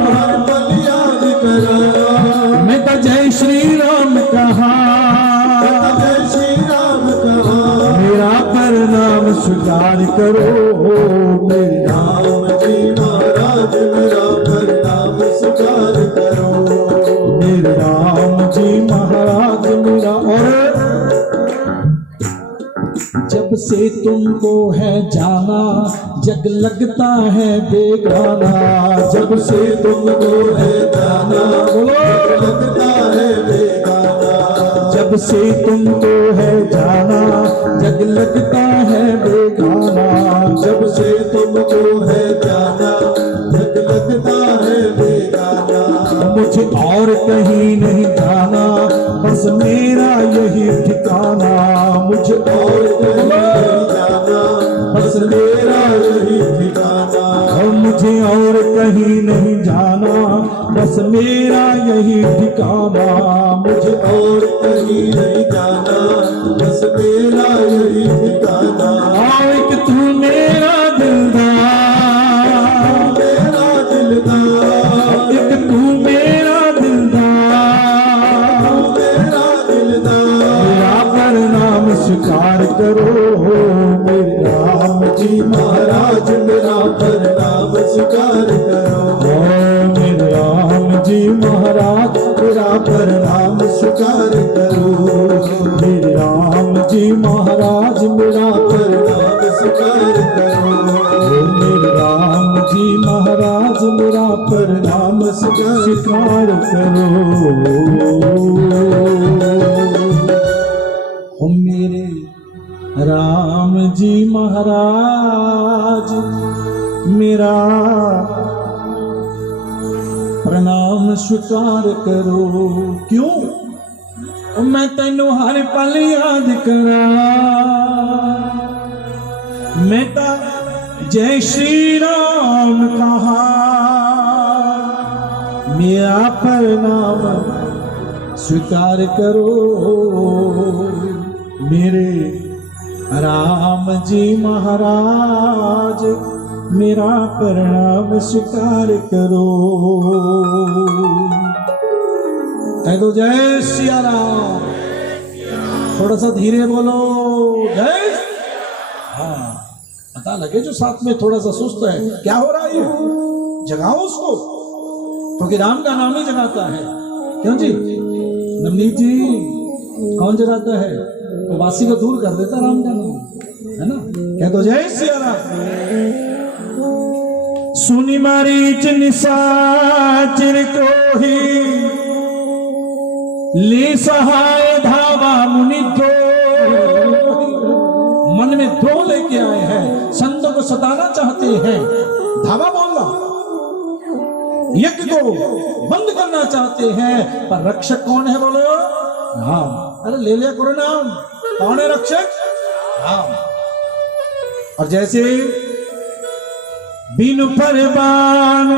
हर पल याद करा। मैं तो जय श्री राम कहा, जय श्री राम कहा। मेरा परिणाम स्वीकार करो मेरे राम। राम जी महाराज, मेरा परिणाम स्वीकार करो। मेरे राम जी महाराज मेरा। और जब से तुमको है जाना, जग लगता है बेगाना, जब से तुमको है जाना, लगता है बेगाना। जब से तुमको है जाना, जग लगता है बेगाना, जब से तुमको है जाना, जग लगता है बेगाना। मुझे और कहीं नहीं जाना, बस मेरा यही ठिकाना, मुझे और कहीं नहीं जाना, बस मेरा यही ठिकाना। और मुझे और कहीं नहीं जाना, बस मेरा यही ठिकाना, मुझे और कहीं नहीं जाना, बस मेरा यही ठिकाना। आओ एक तू मेरा दिलदार, मेरा दिलदार, एक तू मेरा दिलदार, मेरा दिलदार। मेरा परिणाम स्वीकार करो मेरे राम जी महाराज, मेरा परिणाम स्वीकार करो। ओ मेरे राम जी महाराज, मेरा परिणाम स्वीकार करो। मेरे राम जी महाराज, मेरा परिणाम स्वीकार करो। ओ मेरे राम जी महाराज, मेरा परिणाम स्वीकार स्वीकार करो। ओ मेरे राम जी महाराज, मेरा प्रणाम स्वीकार करो। क्यों? मैं तेनू हर पल याद करा, मैं तो जय श्री राम कहा, मेरा परिणाम स्वीकार करो मेरे राम जी महाराज, मेरा परिणाम स्वीकार करो। कह दो जय सिया राम, थोड़ा सा धीरे बोलो जय। हाँ, पता लगे जो साथ में थोड़ा सा सुस्त है, क्या हो रहा है, जगाओ उसको, क्योंकि राम का नाम ही जगाता है। क्यों जी नवनीत जी, कौन जगाता है? तो वासी को दूर कर देता राम का नाम, है ना। कह दो जय सिया राम। सुनी मारीच निशाचर को ही, ले सहाय धावा मुनि दो। मन में दो लेके आए हैं, संतों को सताना चाहते हैं, धावा बोलना, यज्ञ को बंद करना चाहते हैं, पर रक्षक कौन है बोलो? राम। अरे ले लिया करो नाम, कौन है रक्षक? राम। और जैसे बिनु परवान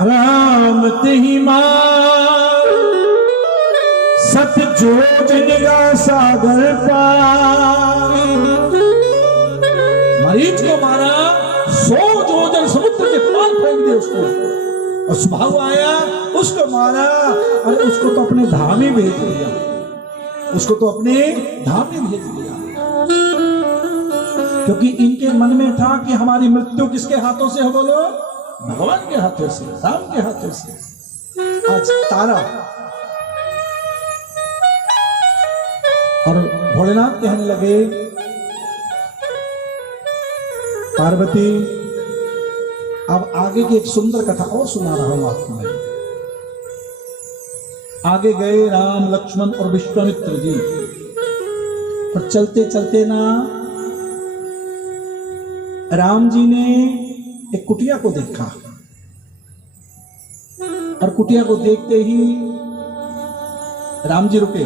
राम तेहि मार, सत जोजन का सागर पार। मरीच को मारा, 100 जोजन समुद्र के पार फेंक दिया उसको, और सुभाव आया उसको मारा, और उसको तो अपने धाम ही भेज दिया, उसको तो अपने धाम ही भेज दिया। क्योंकि इनके मन में था कि हमारी मृत्यु किसके हाथों से हो, बोलो भगवान के हाथों से, राम के हाथों से। आज तारा और भोलेनाथ कहने लगे, पार्वती अब आगे की एक सुंदर कथा और सुना रहा हूं आपको मैं। आगे गए राम लक्ष्मण और विश्वामित्र जी, और चलते चलते ना राम जी ने एक कुटिया को देखा, और कुटिया को देखते ही राम जी रुके।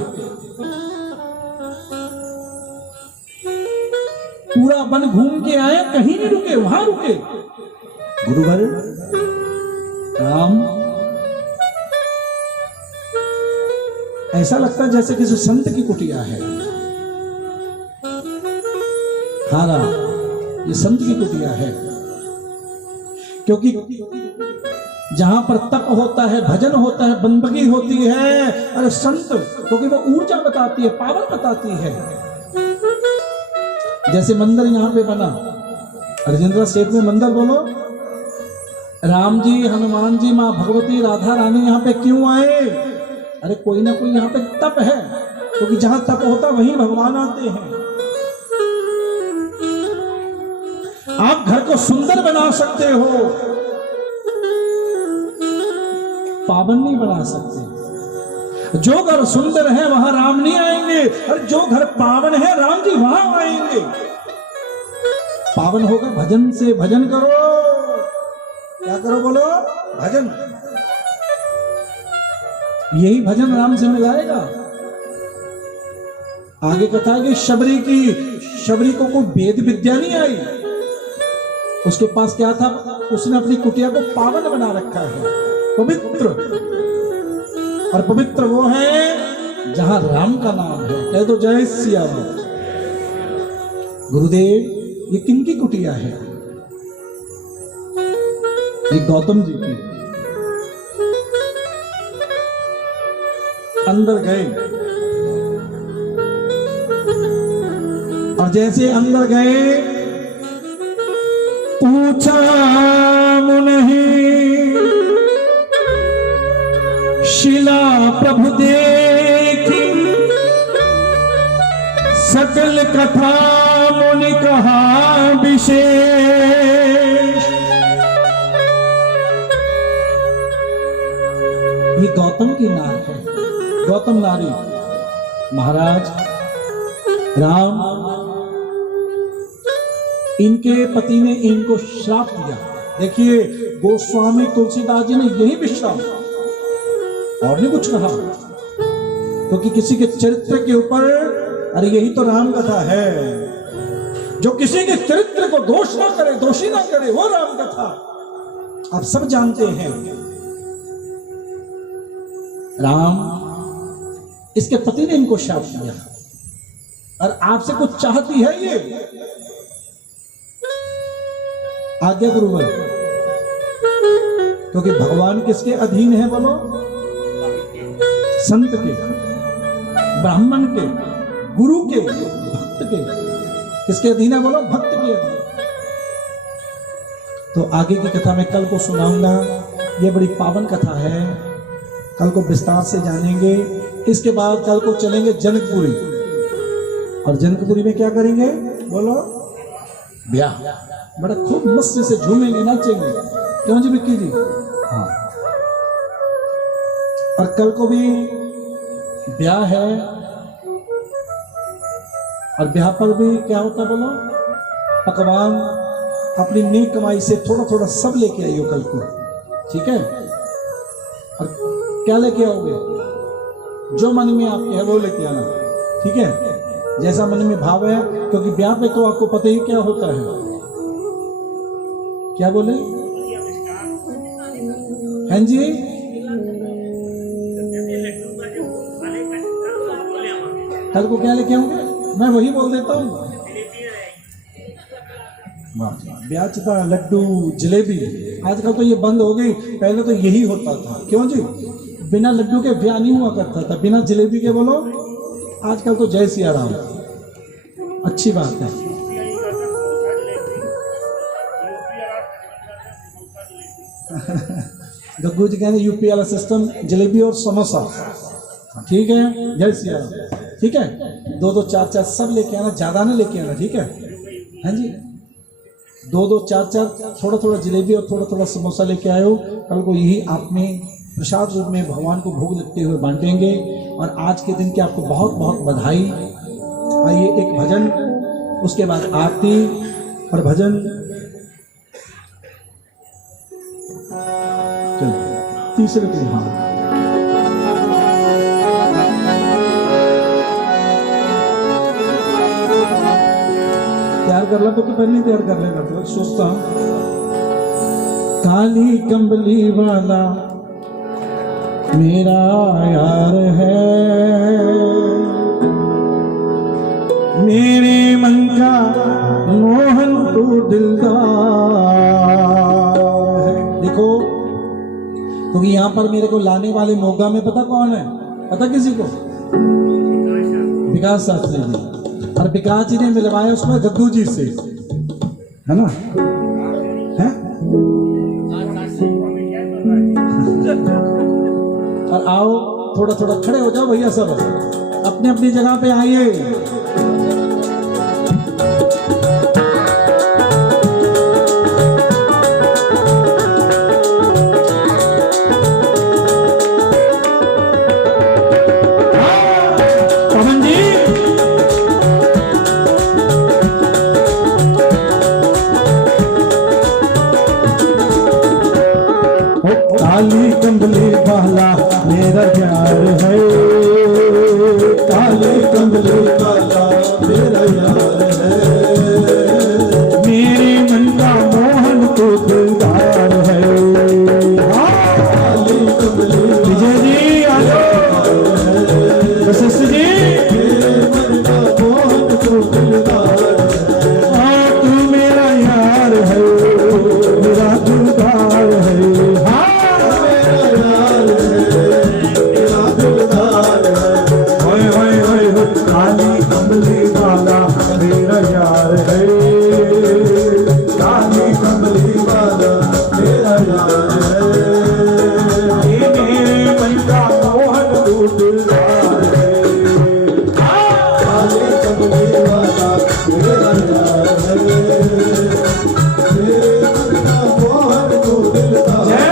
पूरा वन घूम के आए, कहीं नहीं रुके, वहां रुके। गुरुवर राम, ऐसा लगता है जैसे किसी संत की कुटिया है। हाँ राम, ये संत की कुटिया है, क्योंकि जहां पर तप होता है, भजन होता है, बंदगी होती है, अरे संत, क्योंकि वो ऊर्जा बताती है, पावर बताती है। जैसे मंदिर यहां पे बना, राजेंद्र सेठ में मंदिर, बोलो राम जी, हनुमान जी, मां भगवती, राधा रानी यहां पे क्यों आए? अरे कोई ना कोई यहां पे तप है, क्योंकि जहां तप होता वहीं भगवान आते हैं। आप घर को सुंदर बना सकते हो, पावन नहीं बना सकते। जो घर सुंदर है वहां राम नहीं आएंगे, और जो घर पावन है राम जी वहां आएंगे। पावन होगा भजन से, भजन करो। क्या करो, बोलो भजन। यही भजन राम से मिलाएगा। आगे कथा है कि शबरी को कोई वेद विद्या नहीं आई, उसके पास क्या था, उसने अपनी कुटिया को पावन बना रखा है, पवित्र। और पवित्र वो है जहां राम का नाम है। कह दो जय सिया राम। गुरुदेव, ये किनकी कुटिया है? ये गौतम जी की। अंदर गए, और जैसे अंदर गए, पूछा मुनि शिला प्रभु देखी, सकल कथा मुनि कहा विशेष। ये गौतम की नार है, गौतम नारी। महाराज राम, इनके पति ने इनको श्राप दिया। देखिए, गोस्वामी तुलसीदास जी ने यही भी श्राप, और नहीं कुछ कहा, क्योंकि किसी के चरित्र के ऊपर, अरे यही तो राम कथा है, जो किसी के चरित्र को दोष ना करे, दोषी ना करे, वो राम कथा आप सब जानते हैं। राम, इसके पति ने इनको श्राप दिया, और आपसे कुछ चाहती है ये। आज्ञा गुरुवर, क्योंकि भगवान किसके अधीन है, बोलो संत के, ब्राह्मण के, गुरु के, भक्त के। किसके अधीन है, बोलो भक्त के अधीन। तो आगे की कथा मैं कल को सुनाऊंगा। ये बड़ी पावन कथा है, कल को विस्तार से जानेंगे। इसके बाद कल को चलेंगे जनकपुरी, और जनकपुरी में क्या करेंगे, बोलो ब्याह। बड़ा खूब मस्ती से झूमेंगे, नाचेंगे। क्यों जी विक्की जी? हाँ। और कल को भी ब्याह है, और ब्याह पर भी क्या होता, बोलो पकवान अपनी नेक कमाई से थोड़ा थोड़ा सब लेके आइयो कल को, ठीक है? और क्या लेके आओगे? जो मन में आपके है वो लेके आना, ठीक है? जैसा मन में भाव है, क्योंकि ब्याह पे तो आपको पता ही क्या होता है। क्या बोले? हैं जी? कल को क्या लेके आऊंगे? मैं वही बोल देता हूँ। ब्याह, लड्डू, जलेबी। आजकल तो ये बंद हो गई, पहले तो यही होता था। क्यों जी? बिना लड्डू के ब्याह नहीं हुआ करता था, बिना जलेबी के, बोलो। आजकल तो जय सिया राम, अच्छी बात है। गग्गू जी कहते यूपी वाला सिस्टम, जलेबी और समोसा, ठीक है, जय सिया राम, ठीक है, 2-2 4-4 सब लेके आना, ज्यादा ना लेके आना, ठीक है, हाँ जी, 2-2 4-4 थोड़ा जलेबी और थोड़ा समोसा लेके आयो। कल को यही आप में प्रसाद रूप में भगवान को भोग लगते हुए बांटेंगे। और आज के दिन की आपको बहुत बहुत बधाई। आइए एक भजन, उसके बाद आरती और भजन। चलो तीसरे दिन, हाँ तैयार कर ला, तो पहले ही तैयार कर लेना, तो सोचता काली कंबली वाला मेरा यार है, मेरे मन का मोहन तो दिलदार है। देखो क्योंकि तो यहाँ पर मेरे को लाने वाले मोगा में पता कौन है? पता किसी को? विकास शास्त्री जी। और विकास जी ने मिलवाया उसको गद्दू जी से, है ना? है? और आओ थोड़ा खड़े हो जाओ भैया, सब अपनी अपनी जगह पे आइए। काली कंबली वाला मेरा यार है, काली कंबली वाला मेरा यार है, मेरे मन का मोहन तो दिलदार है। काली कंबली विजय जी आयो, वशिष्ठ जी, मेरे मन का मोहन तो दिलदार है। तू मेरा यार है, मेरा दिलदार है। काली कंबली वाला मेरा यार है, काली कंबली वाला मेरा यार है, ये मेरे मन का मोहन तो दिलदार है। काली कंबली वाला मेरा यार है, मेरे मन का मोहन तो दिलदार है।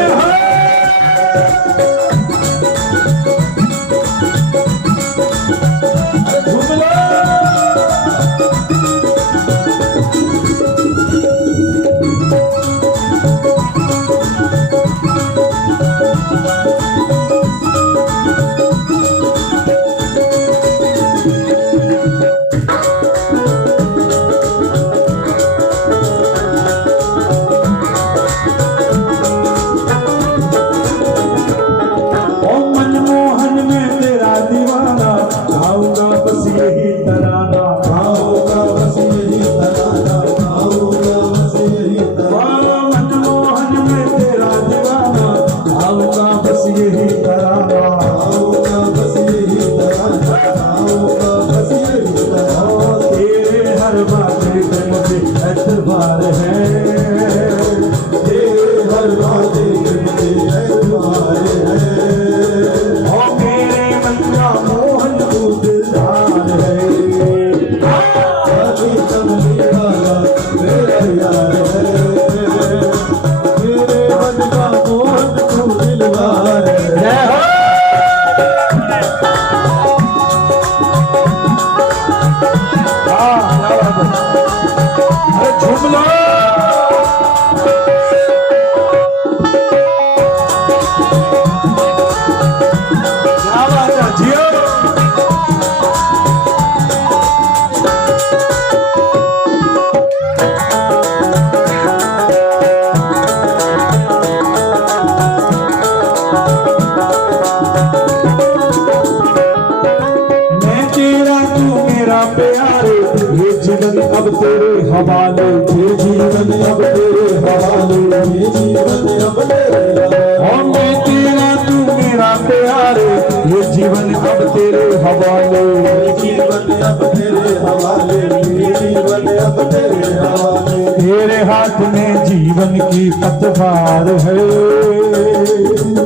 अब तेरे हवाले, ये जीवन अब तेरे हवाले, ये जीवन अब तेरे हवाले, मैं तेरा तू मेरा प्यारे, ये जीवन अब तेरे हवाले, ये जीवन अब तेरे हवाले, ये जीवन अब तेरे हवाले, तेरे हाथ में जीवन की पतवार है,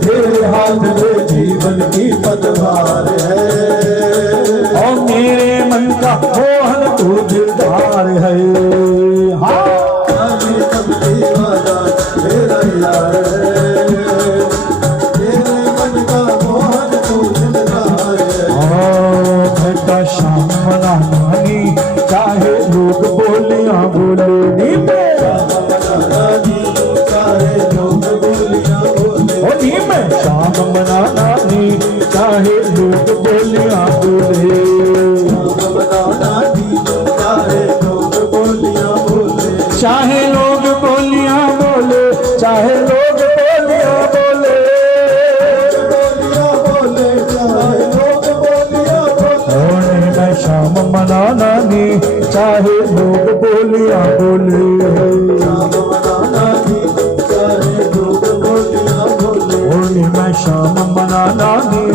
तेरे हाथ में जीवन की पतवार है, और मेरे मन का मोहन तू दिलदार है। हाँ आगे सबकी वादा मेरा यार है, तेरे मन का मोहन तू दिलदार है। घटा शाम मना नानी, चाहे लोग बोलियां बोले नी पे, चाहे लोग बोलियां बोले, होली में शाम मना नानी, चाहे लोग बोलियां बोले। बनाना दी चाहे लोग बोलियां बोले, चाहे लोग बोलियां बोले, चाहे लोग बोलियां बोले, बोलियां बोले, चाहे लोग बोलियां बोले, होली में शाम मना नानी, चाहे लोग बोलियां बोले। बनाना दी चाहे लोग बोलियां बोले, होली में शाम मना नानी,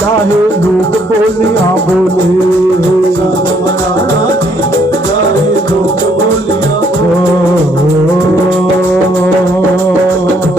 चाहे लोग बोलियां बोले।